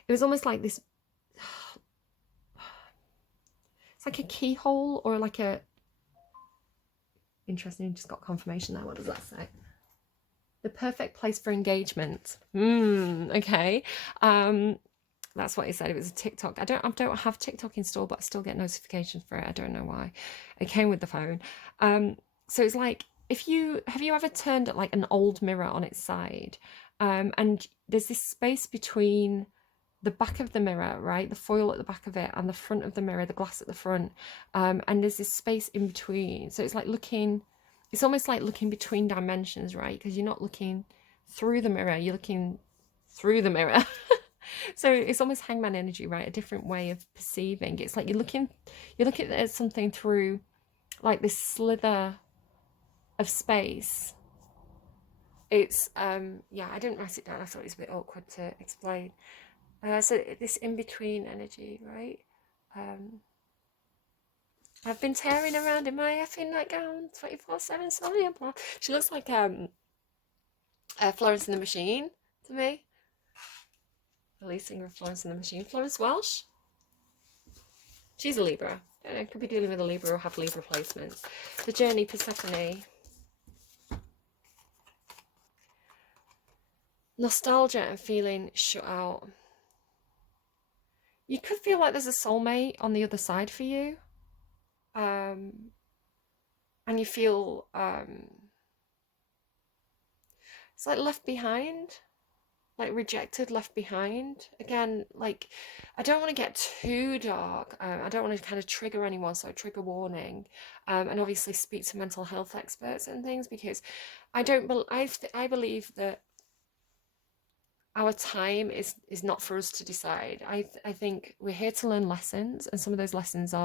It was almost like this. It's like a keyhole, or like a. Interesting, just got confirmation there. What does that say? The perfect place for engagement. Okay. That's what he said. It was a TikTok. I don't have TikTok installed, but I still get notifications for it. I don't know why. It came with the phone. So it's like, have you ever turned like an old mirror on its side? And there's this space between the back of the mirror, right? The foil at the back of it, and the front of the mirror, the glass at the front. And there's this space in between. So it's like it's almost like looking between dimensions, right? Because you're not looking through the mirror, you're looking through the mirror. So it's almost hangman energy, right? A different way of perceiving. It's like you're looking at something through like this slither of space. It's yeah, I didn't write it down. I thought it was a bit awkward to explain. So this in-between energy, right? I've been tearing around in my effing nightgown 24/7. Sorry, she looks like Florence and the Machine to me. The lead singer of Florence and the Machine, Florence Welsh. She's a Libra. I could be dealing with a Libra or have Libra placements. The journey, Persephone. Nostalgia and feeling shut out. You could feel like there's a soulmate on the other side for you. And you feel it's like left behind, like rejected, left behind. Again, like, I don't want to get too dark. I don't want to kind of trigger anyone, so trigger warning. And obviously speak to mental health experts and things, because I believe that our time is not for us to decide. I think we're here to learn lessons, and some of those lessons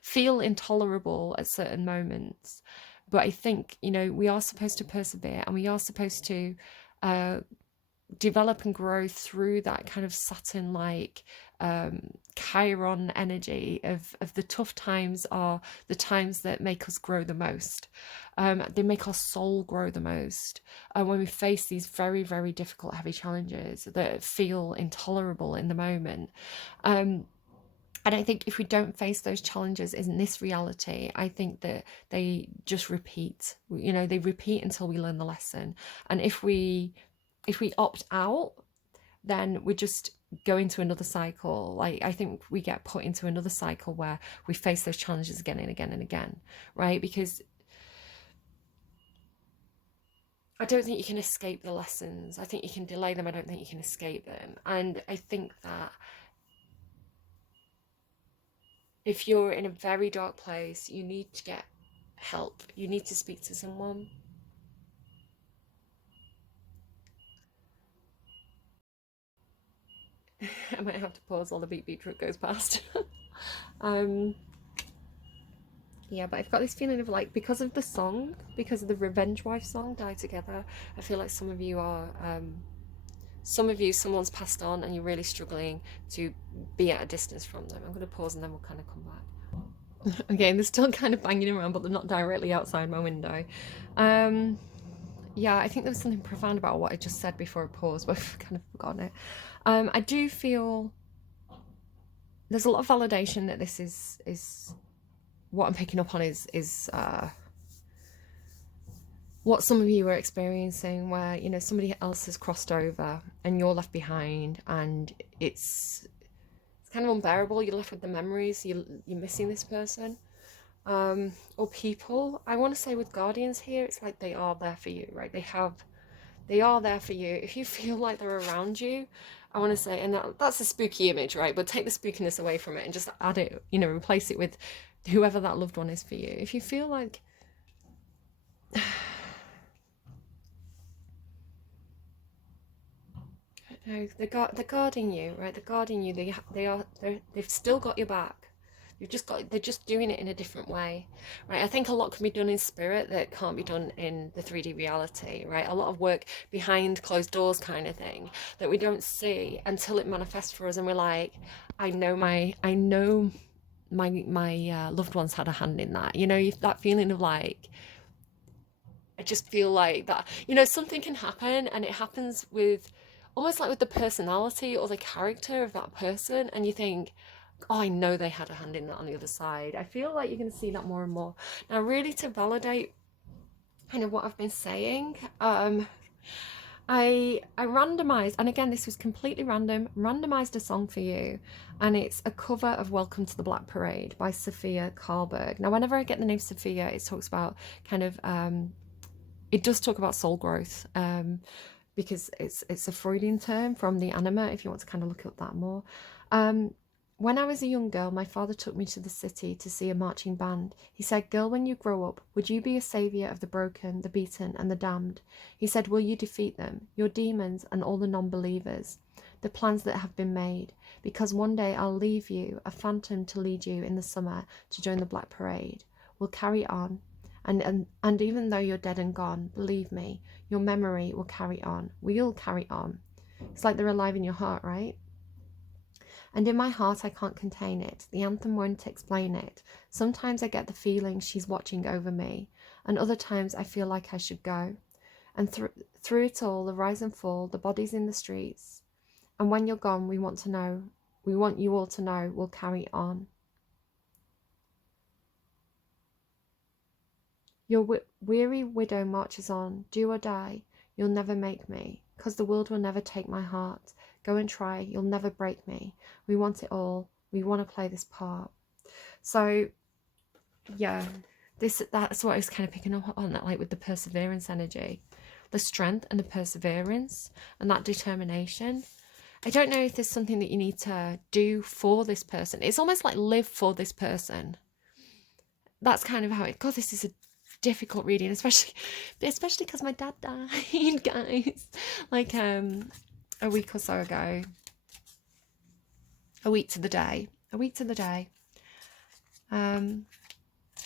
feel intolerable at certain moments. But I think, we are supposed to persevere, and we are supposed to develop and grow through that kind of Saturn-like Chiron energy of the tough times are the times that make us grow the most. They make our soul grow the most. When we face these very, very difficult, heavy challenges that feel intolerable in the moment. And I think if we don't face those challenges in this reality, I think that they just repeat. You know, they repeat until we learn the lesson. And if we opt out, then we just go into another cycle. Like, I think we get put into another cycle where we face those challenges again and again and again, right? Because I don't think you can escape the lessons. I think you can delay them. I don't think you can escape them. And I think that if you're in a very dark place, you need to get help. You need to speak to someone. I might have to pause while the beep beep truck goes past. um, yeah, but I've got this feeling of like, because of the song, because of the Revenge Wife song, Die Together, I feel like some of you are, someone's passed on and you're really struggling to be at a distance from them. I'm going to pause and then we'll kind of come back. Again, they're still kind of banging around, but they're not directly outside my window. Yeah, I think there was something profound about what I just said before I paused, but I've kind of forgotten it. I do feel there's a lot of validation that this is what I'm picking up on is what some of you are experiencing, where, you know, somebody else has crossed over and you're left behind, and it's kind of unbearable. You're left with the memories. You're missing this person, or people. I want to say with guardians here, it's like they are there for you, right? They are there for you. If you feel like they're around you, I want to say, and that's a spooky image, right? But take the spookiness away from it and just add it, you know, replace it with whoever that loved one is for you. If you feel like no, they're guarding you, right? They're guarding you. They've still got your back. They're just doing it in a different way, right? I think a lot can be done in spirit that can't be done in the 3D reality, right? A lot of work behind closed doors kind of thing that we don't see until it manifests for us, and we're like, I know my loved ones had a hand in that. You know, that feeling of like, I just feel like that, you know, something can happen and it happens with almost like with the personality or the character of that person, and you think, oh, I know they had a hand in that on the other side. I feel like you're going to see that more and more. Now, really, to validate kind of what I've been saying, I randomized, and again, this was completely random, randomized a song for you, and it's a cover of Welcome to the Black Parade by Sophia Karlberg. Now, whenever I get the name Sophia, it talks about kind of, it does talk about soul growth, because it's a Freudian term from the anima, if you want to kind of look up that more. When I was a young girl, my father took me to the city to see a marching band. He said, "Girl, when you grow up, would you be a saviour of the broken, the beaten, and the damned?" He said, "Will you defeat them, your demons and all the non-believers, the plans that have been made? Because one day I'll leave you, a phantom to lead you in the summer to join the Black Parade. We'll carry on. And even though you're dead and gone, believe me, your memory will carry on. We'll carry on." It's like they're alive in your heart, right? "And in my heart I can't contain it. The anthem won't explain it. Sometimes I get the feeling she's watching over me, and other times I feel like I should go. And through it all, the rise and fall, the bodies in the streets. And when you're gone, we want you all to know we'll carry on. Your weary widow marches on. Do or die, you'll never make me, 'cause the world will never take my heart. Go and try, you'll never break me. We want it all. We want to play this part." So, yeah, that's what I was kind of picking up on, that, like with the perseverance energy, the strength and the perseverance and that determination. I don't know if there's something that you need to do for this person. It's almost like live for this person. That's kind of how it. God, this is a difficult reading, especially because my dad died, guys. Like a week or so ago. A week to the day.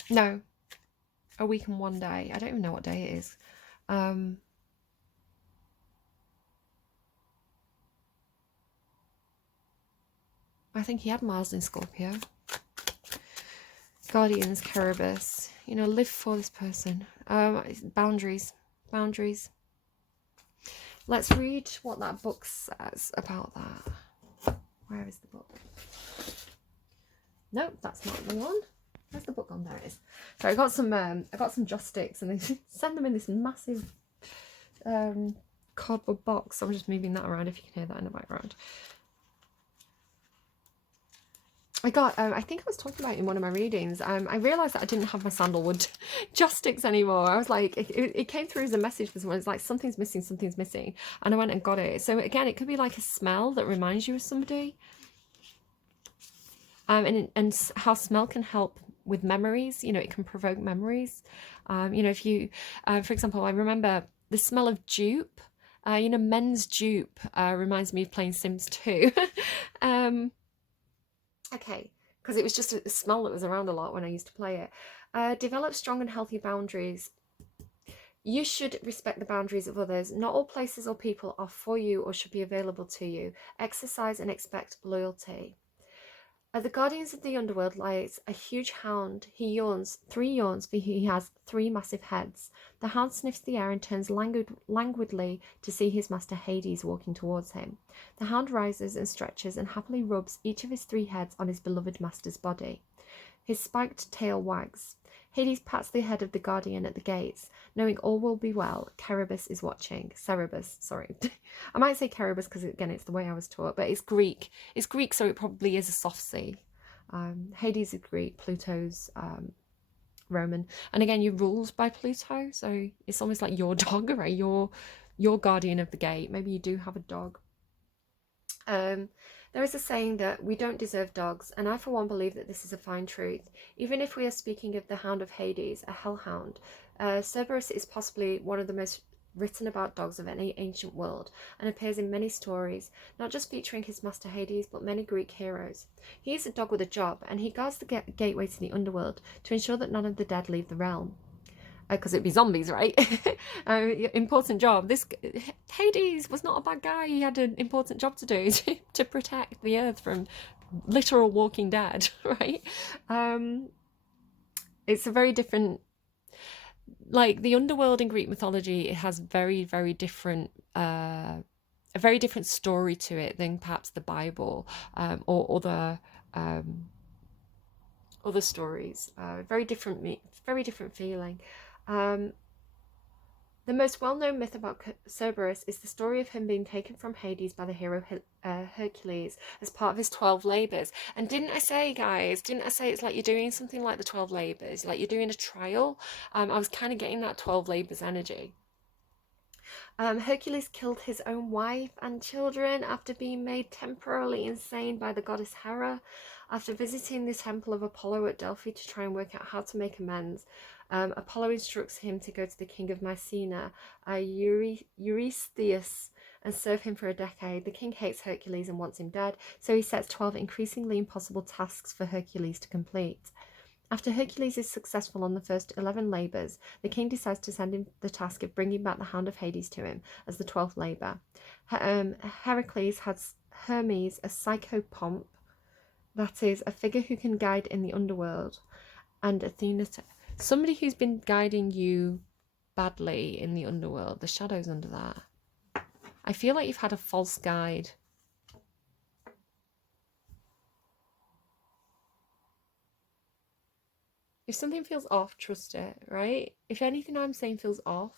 No, a week and one day. I don't even know what day it is. I think he had Mars in Scorpio. Guardians, Caribus. You know, live for this person. Boundaries. Let's read what that book says about that. Where is the book? Nope, that's not the one. Where's the book gone? There it is. So I got some joss sticks, and they send them in this massive cardboard box. So I'm just moving that around if you can hear that in the background. I got, I think I was talking about it in one of my readings, I realised that I didn't have my sandalwood joss sticks anymore. I was like, it came through as a message for someone. It's like, something's missing. And I went and got it. So again, it could be like a smell that reminds you of somebody. And how smell can help with memories. You know, it can provoke memories. You know, if you, for example, I remember the smell of dupe. You know, men's dupe reminds me of playing Sims 2. Okay, because it was just a smell that was around a lot when I used to play it. Develop strong and healthy boundaries. You should respect the boundaries of others. Not all places or people are for you or should be available to you. Exercise and expect loyalty. The guardians of the underworld lies a huge hound. He yawns, 3 yawns, for he has 3 massive heads. The hound sniffs the air and turns languidly to see his master Hades walking towards him. The hound rises and stretches and happily rubs each of his 3 heads on his beloved master's body. His spiked tail wags. Hades pats the head of the guardian at the gates. Knowing all will be well, Cerberus is watching. Cerberus, sorry. I might say Cerberus because, again, it's the way I was taught, but it's Greek. It's Greek, so it probably is a soft C. Hades is Greek, Pluto's Roman. And again, you're ruled by Pluto, so it's almost like your dog, right? Your guardian of the gate. Maybe you do have a dog. There is a saying that we don't deserve dogs, and I for one believe that this is a fine truth. Even if we are speaking of the Hound of Hades, a hellhound, Cerberus is possibly one of the most written about dogs of any ancient world, and appears in many stories, not just featuring his master Hades, but many Greek heroes. He is a dog with a job, and he guards the gateway to the underworld to ensure that none of the dead leave the realm. Because it'd be zombies, right? Important job. This Hades was not a bad guy. He had an important job to do to protect the earth from literal walking dead, right? It's a very different, like the underworld in Greek mythology. It has very, very different, a very different story to it than perhaps the Bible or other stories. Very different feeling. The most well-known myth about Cerberus is the story of him being taken from Hades by the hero Hercules as part of his 12 labours. And didn't I say, guys, it's like you're doing something like the 12 labours, like you're doing a trial? I was kind of getting that 12 labours energy. Hercules killed his own wife and children after being made temporarily insane by the goddess Hera. After visiting the temple of Apollo at Delphi to try and work out how to make amends, Apollo instructs him to go to the king of Mycenae, Eurystheus, and serve him for a decade. The king hates Hercules and wants him dead, so he sets 12 increasingly impossible tasks for Hercules to complete. After Hercules is successful on the first 11 labours, the king decides to send him the task of bringing back the Hound of Hades to him as the 12th labour. Heracles has Hermes, a psychopomp, that is, a figure who can guide in the underworld, and Athena, somebody who's been guiding you badly in the underworld. The shadow's under that. I feel like you've had a false guide. If something feels off, trust it, right? If anything I'm saying feels off,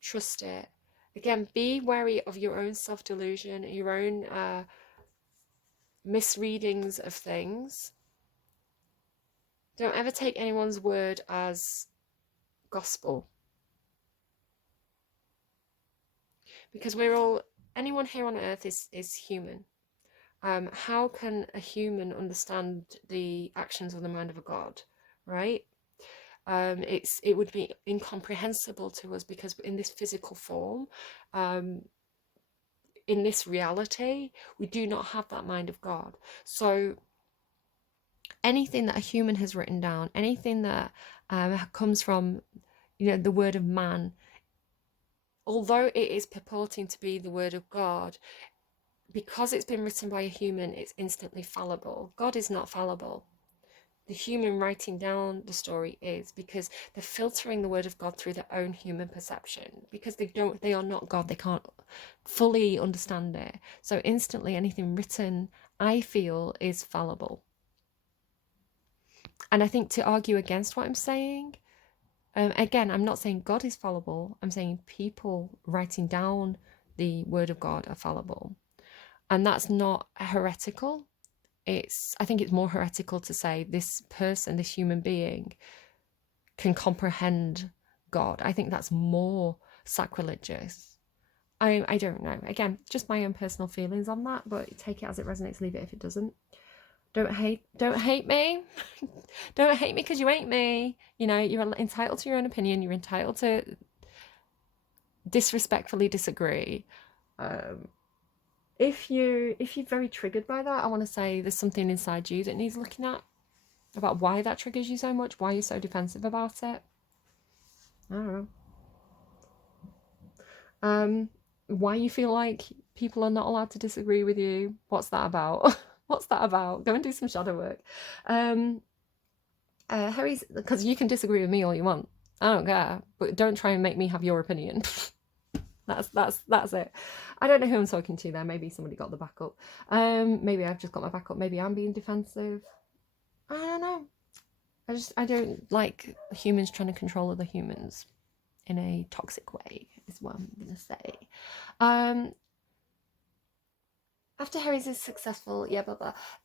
trust it. Again, be wary of your own self-delusion, your own misreadings of things. Don't ever take anyone's word as gospel. Because anyone here on earth is human. How can a human understand the actions of the mind of a god, right? It would be incomprehensible to us because in this physical form, in this reality, we do not have that mind of God. So anything that a human has written down, anything that comes from, the word of man, although it is purporting to be the word of God, because it's been written by a human, it's instantly fallible. God is not fallible. The human writing down the story is, because they're filtering the word of God through their own human perception, because they are not God. They can't fully understand it. So instantly anything written, I feel, is fallible. And I think to argue against what I'm saying, again, I'm not saying God is fallible. I'm saying people writing down the word of God are fallible. And that's not heretical. I think it's more heretical to say this person, this human being, can comprehend God. I think that's more sacrilegious. I don't know. Again, just my own personal feelings on that, but take it as it resonates, leave it if it doesn't. Don't hate me. Don't hate me because you ain't me. You know, you're entitled to your own opinion. You're entitled to disrespectfully disagree. If you're very triggered by that, I want to say there's something inside you that needs looking at about why that triggers you so much, why you're so defensive about it. I don't know. Why you feel like people are not allowed to disagree with you. What's that about? What's that about? Go and do some shadow work. Harry's, because you can disagree with me all you want. I don't care, but don't try and make me have your opinion. That's it. I don't know who I'm talking to there. Maybe somebody got the backup. Maybe I've just got my backup. Maybe I'm being defensive. I don't know. I don't like humans trying to control other humans in a toxic way, is what I'm gonna say. After Harry's is successful,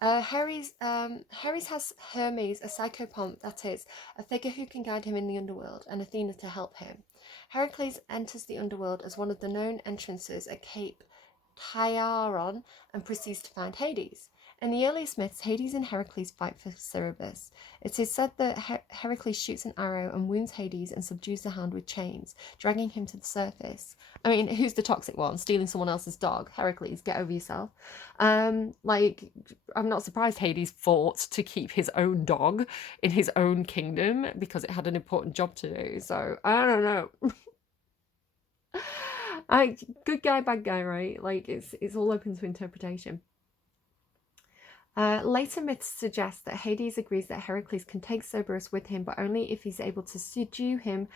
Harry's has Hermes, a psychopomp, that is, a figure who can guide him in the underworld, and Athena to help him. Heracles enters the underworld as one of the known entrances at Cape Tyron and proceeds to find Hades. In the earliest myths, Hades and Heracles fight for Cerberus. It is said that Heracles shoots an arrow and wounds Hades and subdues the hound with chains, dragging him to the surface. I mean, who's the toxic one? Stealing someone else's dog? Heracles, get over yourself. I'm not surprised Hades fought to keep his own dog in his own kingdom because it had an important job to do. So, I don't know. Good guy, bad guy, right? Like, it's all open to interpretation. Later myths suggest that Hades agrees that Heracles can take Cerberus with him, but only if he's able to subdue him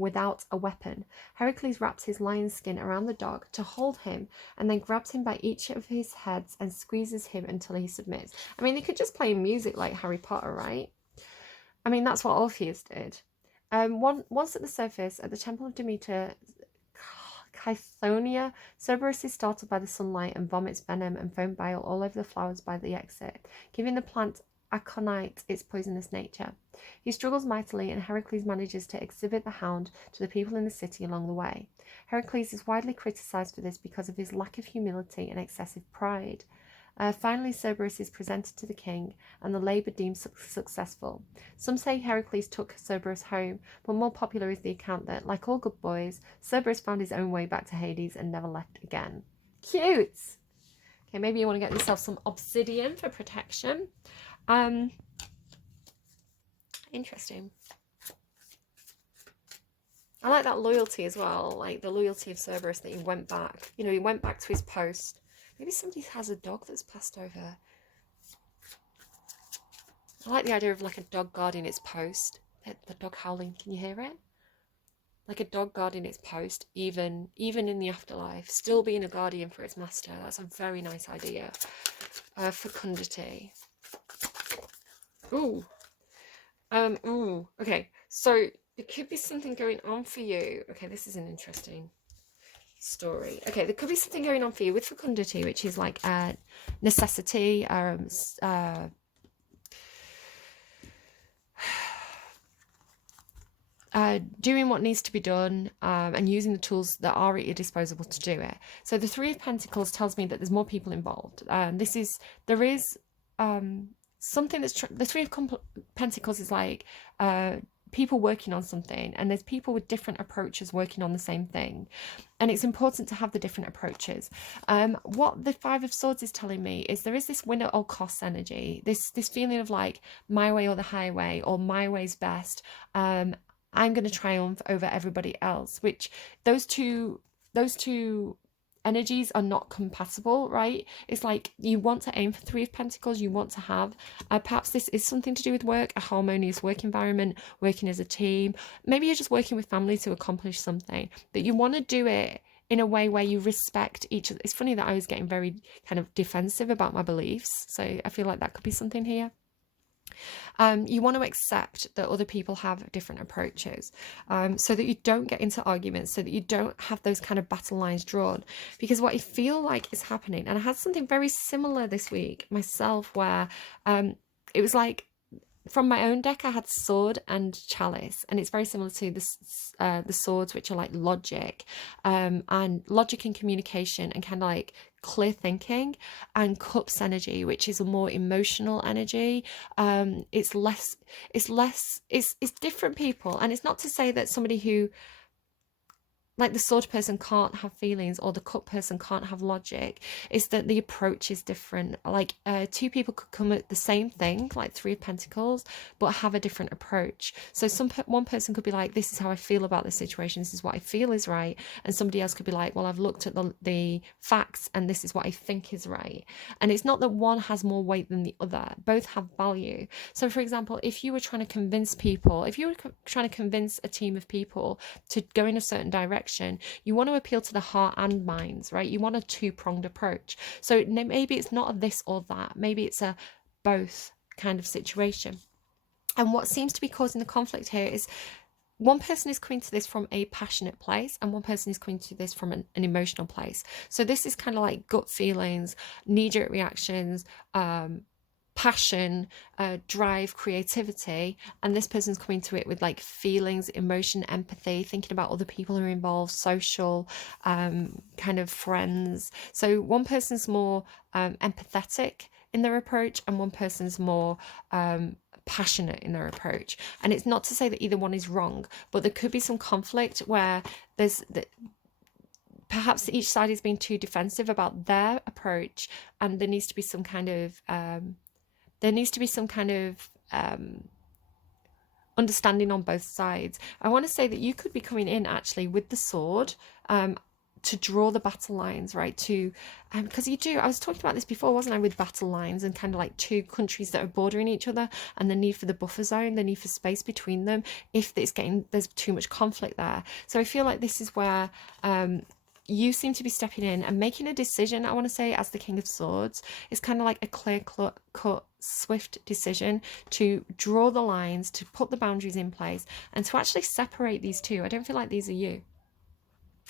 without a weapon. Heracles wraps his lion's skin around the dog to hold him, and then grabs him by each of his heads and squeezes him until he submits. I mean, they could just play music like Harry Potter, right? I mean, that's what Orpheus did. Once at the surface, at the Temple of Demeter, Chthyonia, Cerberus is startled by the sunlight and vomits venom and foam bile all over the flowers by the exit, giving the plant aconite its poisonous nature. He struggles mightily, and Heracles manages to exhibit the hound to the people in the city along the way. Heracles is widely criticised for this because of his lack of humility and excessive pride. Finally, Cerberus is presented to the king, and the labour deemed successful. Some say Heracles took Cerberus home, but more popular is the account that, like all good boys, Cerberus found his own way back to Hades and never left again. Cute! Okay, maybe you want to get yourself some obsidian for protection. Interesting. I like that loyalty as well, like the loyalty of Cerberus, that he went back. You know, he went back to his post. Maybe somebody has a dog that's passed over. I like the idea of like a dog guarding its post. The dog howling, can you hear it? Like a dog guarding its post, even in the afterlife, still being a guardian for its master. That's a very nice idea. Fecundity. Ooh. Okay, so there could be something going on for you. Okay, this is an interesting story. Okay, there could be something going on for you with fecundity, which is like a necessity, doing what needs to be done, and using the tools that are at your disposal to do it. So the Three of Pentacles tells me that there's more people involved. There is something that's the Three of Pentacles is like people working on something, and there's people with different approaches working on the same thing, and it's important to have the different approaches. What the Five of Swords is telling me is there is this win at all costs energy, this feeling of like my way or the highway, or my way's best. I'm going to triumph over everybody else, which those two energies are not compatible, right? It's like you want to aim for Three of Pentacles, you want to have perhaps this is something to do with work, a harmonious work environment, working as a team. Maybe you're just working with family to accomplish something, that you want to do it in a way where you respect each other. It's funny that I was getting very kind of defensive about my beliefs, so I feel like that could be something here. You want to accept that other people have different approaches, so that you don't get into arguments, so that you don't have those kind of battle lines drawn. Because what I feel like is happening, and I had something very similar this week myself, where it was like, from my own deck, I had sword and chalice, and it's very similar to the swords, which are like logic, and logic and communication, and kind of like clear thinking, and cups energy, which is a more emotional energy. It's different people, and it's not to say that somebody who, like, the sword person can't have feelings, or the cup person can't have logic. It's that the approach is different. Like, two people could come at the same thing, like Three of Pentacles, but have a different approach. So one person could be like, this is how I feel about this situation, this is what I feel is right, and somebody else could be like, well, I've looked at the facts and this is what I think is right. And it's not that one has more weight than the other, both have value. So for example, if you were trying to convince people, if you were trying to convince a team of people to go in a certain direction, you want to appeal to the heart and minds, right? You want a two-pronged approach. So maybe it's not a this or that, maybe it's a both kind of situation. And what seems to be causing the conflict here is one person is coming to this from a passionate place, and one person is coming to this from an emotional place. So this is kind of like gut feelings, knee-jerk reactions, passion, drive, creativity, and this person's coming to it with like feelings, emotion, empathy, thinking about other people who are involved, social, kind of friends. So one person's more empathetic in their approach, and one person's more passionate in their approach. And it's not to say that either one is wrong, but there could be some conflict where perhaps each side is being too defensive about their approach, and there needs to be some kind of understanding on both sides. I want to say that you could be coming in actually with the sword, to draw the battle lines, right? To because I was talking about this before, wasn't I, with battle lines and kind of like two countries that are bordering each other, and the need for the buffer zone, the need for space between them if there's too much conflict there. So I feel like this is where you seem to be stepping in and making a decision. I want to say, as the King of Swords, is kind of like a clear-cut, swift decision to draw the lines, to put the boundaries in place, and to actually separate these two. I don't feel like these are you.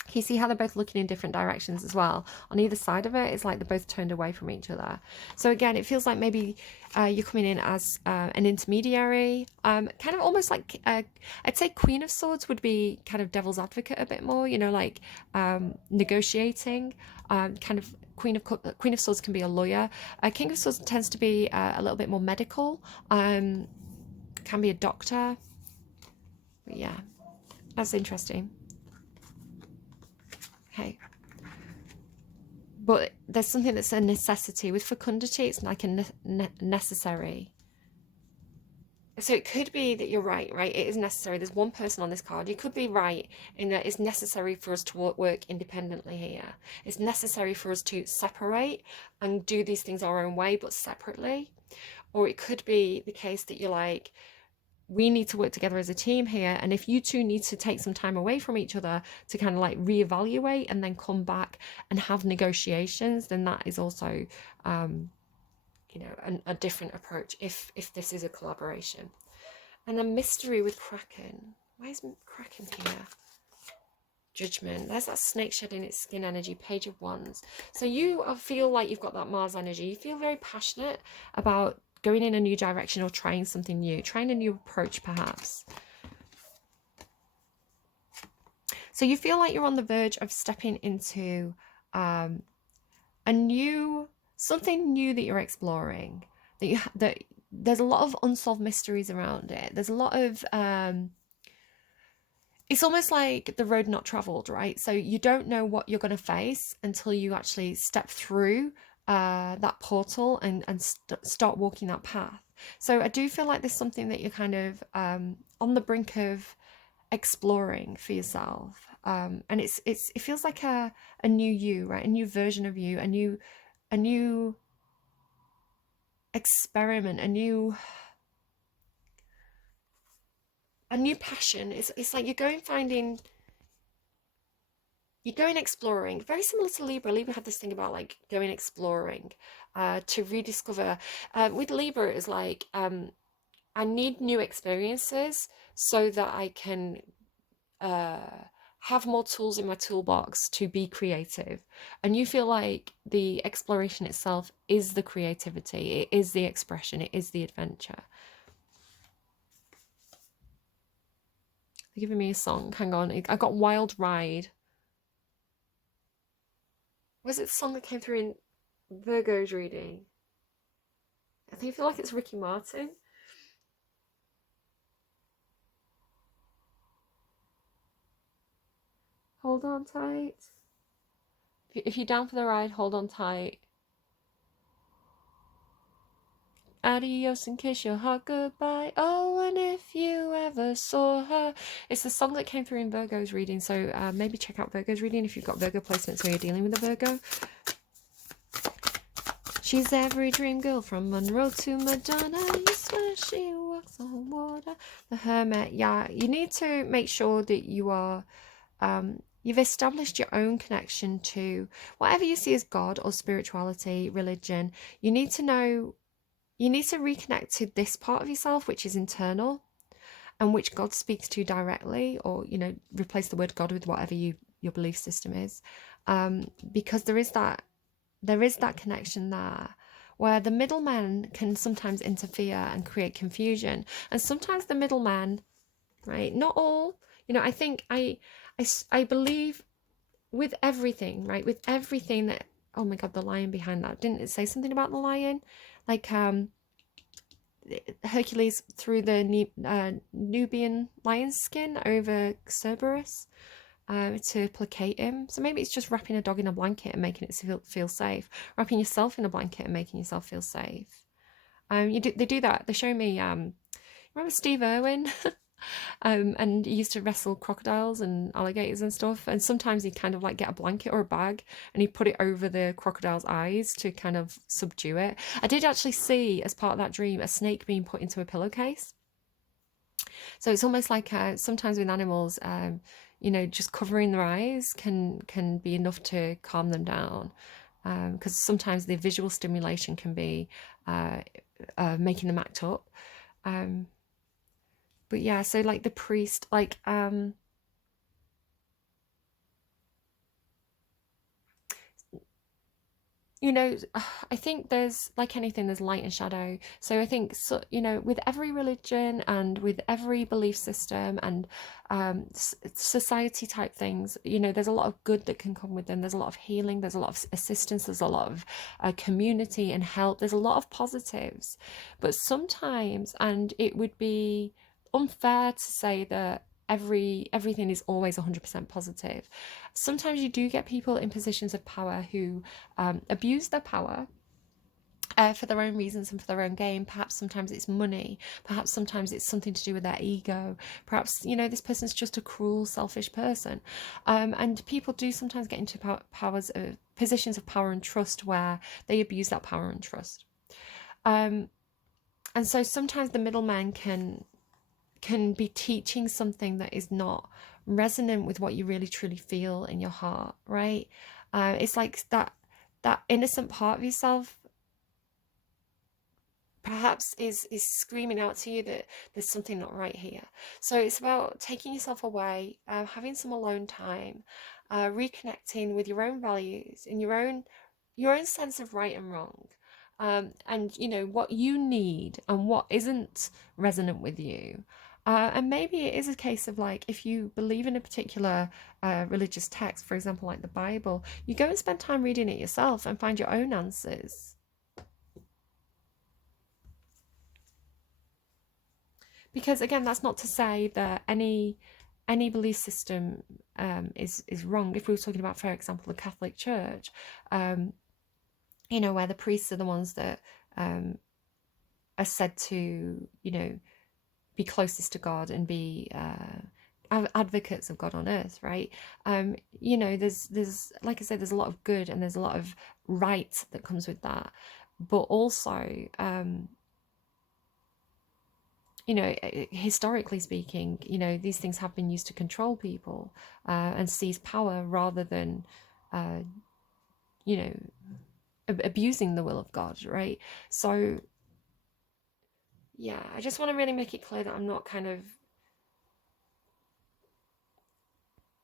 Can you see how they're both looking in different directions as well? On either side of it, it's like they're both turned away from each other. So again, it feels like maybe you're coming in as an intermediary, kind of almost like, I'd say Queen of Swords would be kind of devil's advocate a bit more, you know, like negotiating. Kind of Queen of Swords can be a lawyer. King of Swords tends to be a little bit more medical, can be a doctor. But yeah, that's interesting. Okay, but there's something that's a necessity. With fecundity, it's like a necessary. So it could be that you're right? It is necessary. There's one person on this card. You could be right in that it's necessary for us to work independently here. It's necessary for us to separate and do these things our own way, but separately. Or it could be the case that you're like, we need to work together as a team here, and if you two need to take some time away from each other to kind of like reevaluate and then come back and have negotiations, then that is also you know, a different approach if this is a collaboration. And then mystery with Kraken. Why is Kraken here? Judgment. There's that snake shedding its skin energy. Page of Wands. So you feel like you've got that Mars energy. You feel very passionate about going in a new direction or trying something new, trying a new approach perhaps. So you feel like you're on the verge of stepping into something new that you're exploring, that there's a lot of unsolved mysteries around it. There's a lot of it's almost like the road not traveled, right? So you don't know what you're going to face until you actually step through that portal and start walking that path. So I do feel like there's something that you're kind of on the brink of exploring for yourself, and it feels like a new you, right? A new version of you, a new experiment, a new passion. It's like you're going exploring, very similar to Libra. Libra had this thing about like going exploring, to rediscover. With Libra, it's like I need new experiences so that I can have more tools in my toolbox to be creative. And you feel like the exploration itself is the creativity, it is the expression, it is the adventure. They're giving me a song. Hang on, I got Wild Ride. Was it the song that came through in Virgo's reading? I think I feel like it's Ricky Martin. Hold on tight. If you're down for the ride, hold on tight. Adios and kiss your heart goodbye. Oh, and if you ever saw her. It's the song that came through in Virgo's reading, so maybe check out Virgo's reading if you've got Virgo placements or you're dealing with a Virgo. She's every dream girl from Monroe to Madonna. You swear she walks on water. The Hermit. Yeah, you need to make sure that you are you've established your own connection to whatever you see as God or spirituality, religion. You need to know, you need to reconnect to this part of yourself, which is internal and which God speaks to directly, or, you know, replace the word God with whatever your belief system is. Because there is that connection there where the middleman can sometimes interfere and create confusion. And sometimes the middleman, right, not all, you know, I think I believe with everything, right, with everything that, oh my God, the lion behind that, didn't it say something about the lion? Like Hercules threw the Nubian lion's skin over Cerberus to placate him. So maybe it's just wrapping a dog in a blanket and making it feel safe. Wrapping yourself in a blanket and making yourself feel safe. They do that. They show me. Remember Steve Irwin? And he used to wrestle crocodiles and alligators and stuff. And sometimes he'd kind of like get a blanket or a bag and he'd put it over the crocodile's eyes to kind of subdue it. I did actually see, as part of that dream, a snake being put into a pillowcase. So it's almost like sometimes with animals, you know, just covering their eyes can be enough to calm them down. Because sometimes the visual stimulation can be making them act up. But yeah, so like the priest, like you know, I think there's, like anything, there's light and shadow. So I think, so, you know, with every religion and with every belief system and society type things, you know, there's a lot of good that can come with them. There's a lot of healing, there's a lot of assistance, there's a lot of community and help. There's a lot of positives. But sometimes, and it would be unfair to say that everything is always 100% positive. Sometimes you do get people in positions of power who abuse their power for their own reasons and for their own gain. Perhaps sometimes it's money, perhaps sometimes it's something to do with their ego, perhaps, you know, this person's just a cruel, selfish person. And people do sometimes get into positions of power and trust where they abuse that power and trust. And so sometimes the middleman can be teaching something that is not resonant with what you really truly feel in your heart, right? It's like that innocent part of yourself perhaps is screaming out to you that there's something not right here. So it's about taking yourself away, having some alone time, reconnecting with your own values and your own sense of right and wrong. And you know what you need and what isn't resonant with you. And maybe it is a case of, like, if you believe in a particular religious text, for example, like the Bible, you go and spend time reading it yourself and find your own answers. Because again, that's not to say that any belief system is wrong. If we were talking about, for example, the Catholic Church, you know, where the priests are the ones that are said to, you know, be closest to God and be advocates of God on earth, right? You know, there's like I said, there's a lot of good and there's a lot of right that comes with that, but also you know, historically speaking, you know, these things have been used to control people and seize power rather than, you know, abusing the will of God, right? So Yeah, I just want to really make it clear that I'm not kind of,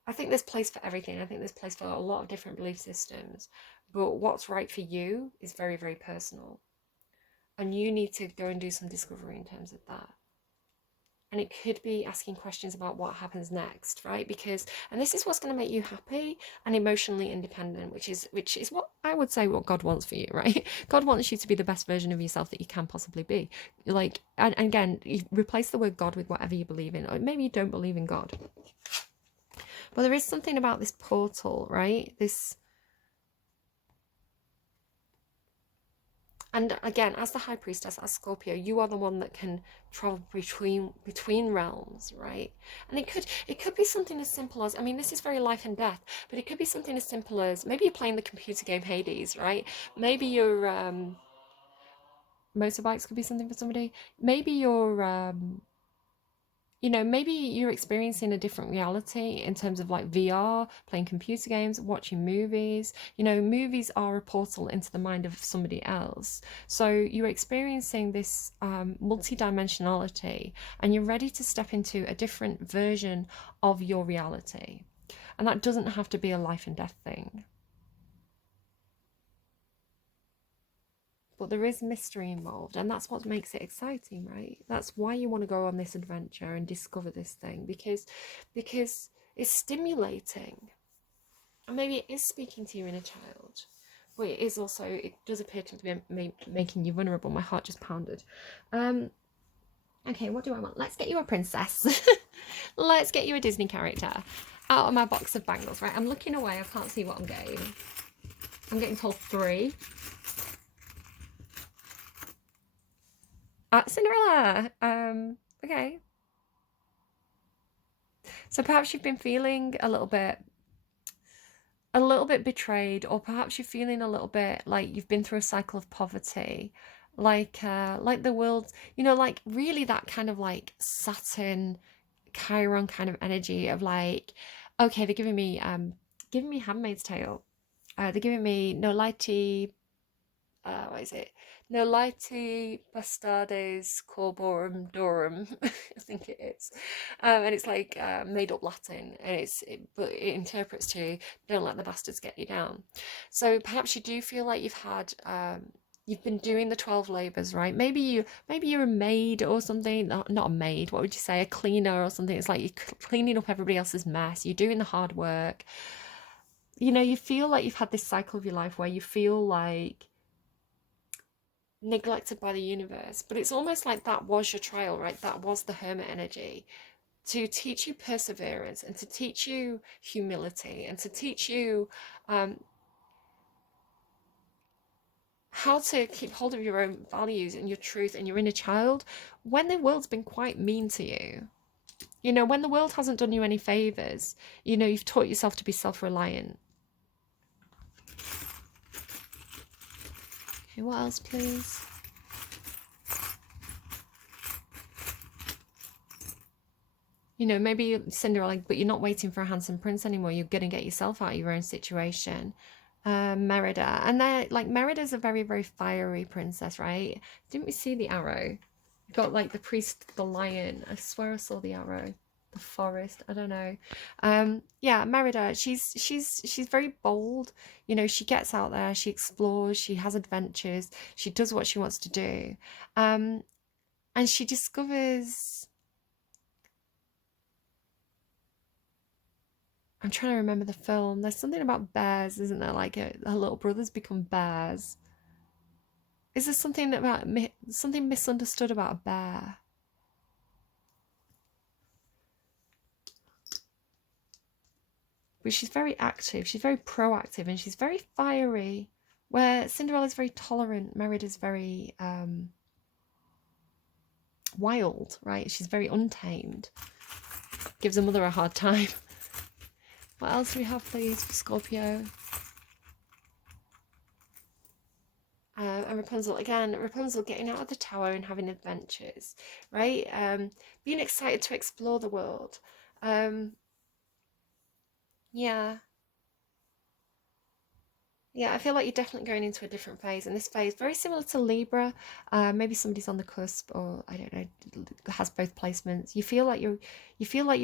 I think there's place for everything. I think there's place for a lot of different belief systems, but what's right for you is very, very personal. And you need to go and do some discovery in terms of that. And it could be asking questions about what happens next, right? Because, and this is what's going to make you happy and emotionally independent, which is what I would say what God wants for you, right? God wants you to be the best version of yourself that you can possibly be. Like, and again, you replace the word God with whatever you believe in, or maybe you don't believe in God. But there is something about this portal, right? This, and again, as the high priestess, as Scorpio, you are the one that can travel between realms, right? And it could be something as simple as, I mean, this is very life and death, but it could be something as simple as maybe you're playing the computer game Hades, right? Maybe your motorbikes could be something for somebody. Maybe you're maybe you're experiencing a different reality in terms of like VR, playing computer games, watching movies. Movies are a portal into the mind of somebody else. So you're experiencing this multi-dimensionality, and you're ready to step into a different version of your reality. And that doesn't have to be a life and death thing. But there is mystery involved, and that's what makes it exciting, right? That's why you want to go on this adventure and discover this thing, because it's stimulating, and maybe it is speaking to your inner child, but it is also, it does appear to be making you vulnerable. My heart just pounded. Okay, what do I want? Let's get you a princess. Let's get you a Disney character out of my box of bangles. Right, I'm looking away, I can't see what I'm getting. I'm getting told 3. Cinderella. Okay. So perhaps you've been feeling a little bit betrayed, or perhaps you're feeling a little bit like you've been through a cycle of poverty, like the world, like really that kind of like Saturn, Chiron kind of energy of like, okay, they're giving me Handmaid's Tale. They're giving me no lighty, what is it? No lighty bastardes corporum dorum, I think it is. And it's like made up Latin, and but it interprets to don't let the bastards get you down. So perhaps you do feel like you've been doing the 12 labors, right? Maybe you're a maid or something. Not a maid, what would you say? A cleaner or something. It's like you're cleaning up everybody else's mess. You're doing the hard work. You feel like you've had this cycle of your life where you feel like neglected by the universe, but it's almost like that was your trial, right? That was the hermit energy, to teach you perseverance, and to teach you humility, and to teach you how to keep hold of your own values and your truth and your inner child when the world's been quite mean to you. When the world hasn't done you any favors, you've taught yourself to be self-reliant. Okay, what else, please? Maybe you're Cinderella, but you're not waiting for a handsome prince anymore. You're going to get yourself out of your own situation. Merida. And they're like, Merida's a very, very fiery princess, right? Didn't we see the arrow? We got like the priest, the lion. I swear I saw the arrow. The forest. I don't know. Yeah, Merida. She's very bold. She gets out there. She explores. She has adventures. She does what she wants to do. And she discovers. I'm trying to remember the film. There's something about bears, isn't there? Like her little brothers become bears. Is there something about something misunderstood about a bear? But she's very active. She's very proactive, and she's very fiery. Where Cinderella's very tolerant, Merida's very wild, right? She's very untamed. Gives her mother a hard time. What else do we have, please, for Scorpio? And Rapunzel, again, Rapunzel getting out of the tower and having adventures, right? Being excited to explore the world. Yeah. Yeah, I feel like you're definitely going into a different phase, and this phase very similar to Libra. Maybe somebody's on the cusp, or I don't know, has both placements. You feel like you're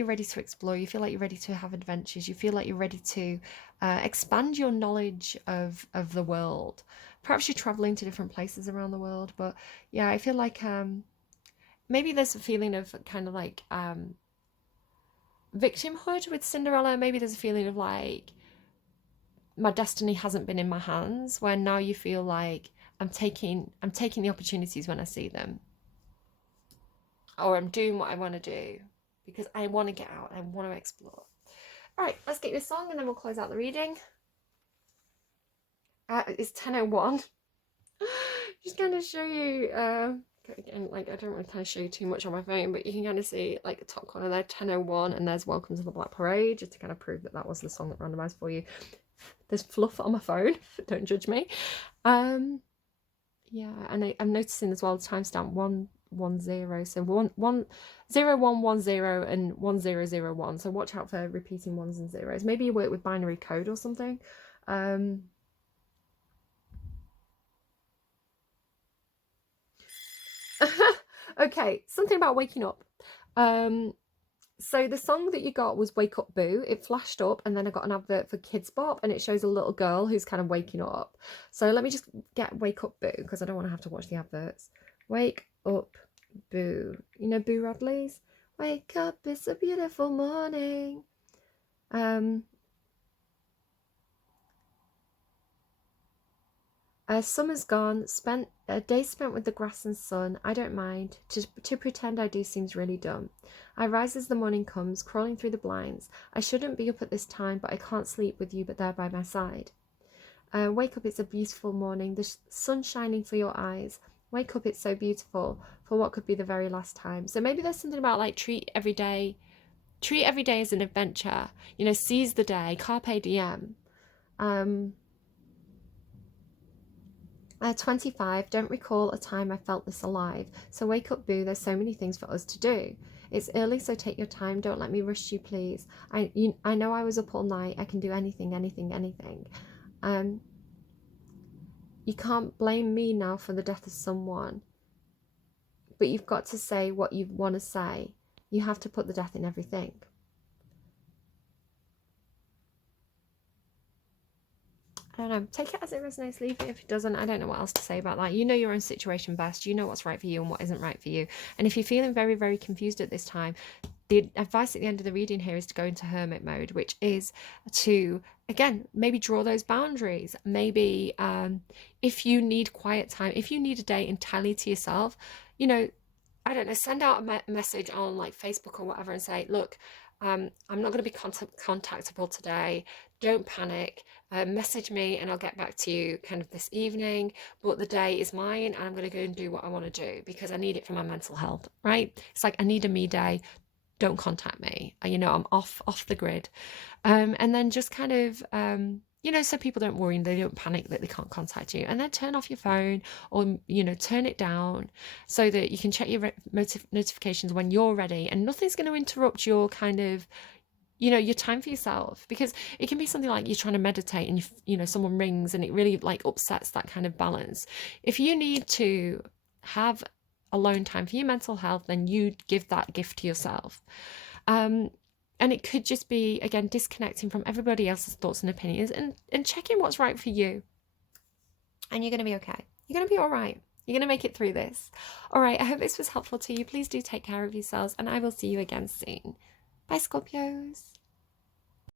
ready to explore. You feel like you're ready to have adventures. You feel like you're ready to expand your knowledge of the world. Perhaps you're traveling to different places around the world, but yeah, I feel like maybe there's a feeling of kind of like victimhood with Cinderella. Maybe there's a feeling of like my destiny hasn't been in my hands, where now you feel like I'm taking the opportunities when I see them, or I'm doing what I want to do because I want to get out, I want to explore. All right, let's get this song and then we'll close out the reading. It's 10:01. Just kind of show you again, like I don't want to kind of show you too much on my phone, but you can kind of see like the top corner there, 10:01, and there's Welcome to the Black Parade, just to kind of prove that that was the song that randomized for you. There's fluff on my phone, don't judge me. Yeah, and I'm noticing as well the timestamp 110, so 10110 and 1001. So watch out for repeating ones and zeros. Maybe you work with binary code or something. Okay, something about waking up. So the song that you got was Wake Up Boo. It flashed up and then I got an advert for Kids Bop and it shows a little girl who's kind of waking up. So let me just get Wake Up Boo because I don't want to have to watch the adverts. Wake Up Boo. You know Boo Radley's? Wake up, it's a beautiful morning. Summer's gone, spent a day spent with the grass and sun. I don't mind. To pretend I do seems really dumb. I rise as the morning comes, crawling through the blinds. I shouldn't be up at this time, but I can't sleep with you but there by my side. Wake up, it's a beautiful morning, the sun shining for your eyes. Wake up, it's so beautiful, for what could be the very last time. So maybe there's something about like treat every day as an adventure. You know, seize the day, carpe diem. 25, don't recall a time I felt this alive. So wake up, boo, there's so many things for us to do. It's early, so take your time. Don't let me rush you, please. I know I was up all night. I can do anything. You can't blame me now for the death of someone. But you've got to say what you want to say. You have to put the death in everything. I don't know, take it as it resonates, leave it if it doesn't. I don't know what else to say about that. You know your own situation best. You know what's right for you and what isn't right for you. And if you're feeling very, very confused at this time, the advice at the end of the reading here is to go into hermit mode, which is to, again, maybe draw those boundaries. Maybe if you need quiet time, if you need a day entirely to yourself, you know, I don't know, send out a message on like Facebook or whatever and say, look, I'm not going to be contactable today. Don't panic. Message me and I'll get back to you kind of this evening. But the day is mine and I'm going to go and do what I want to do because I need it for my mental health, right? It's like I need a me day. Don't contact me. You know, I'm off the grid. And then just kind of you know, so people don't worry and they don't panic that they can't contact you. And then turn off your phone or, you know, turn it down so that you can check your notifications when you're ready and nothing's going to interrupt your kind of, you know, your time for yourself. Because it can be something like you're trying to meditate and, you know, someone rings and it really like upsets that kind of balance. If you need to have alone time for your mental health, then you give that gift to yourself. And it could just be, again, disconnecting from everybody else's thoughts and opinions and checking what's right for you. And you're going to be okay. You're going to be all right. You're going to make it through this. All right, I hope this was helpful to you. Please do take care of yourselves, and I will see you again soon. Bye, Scorpios.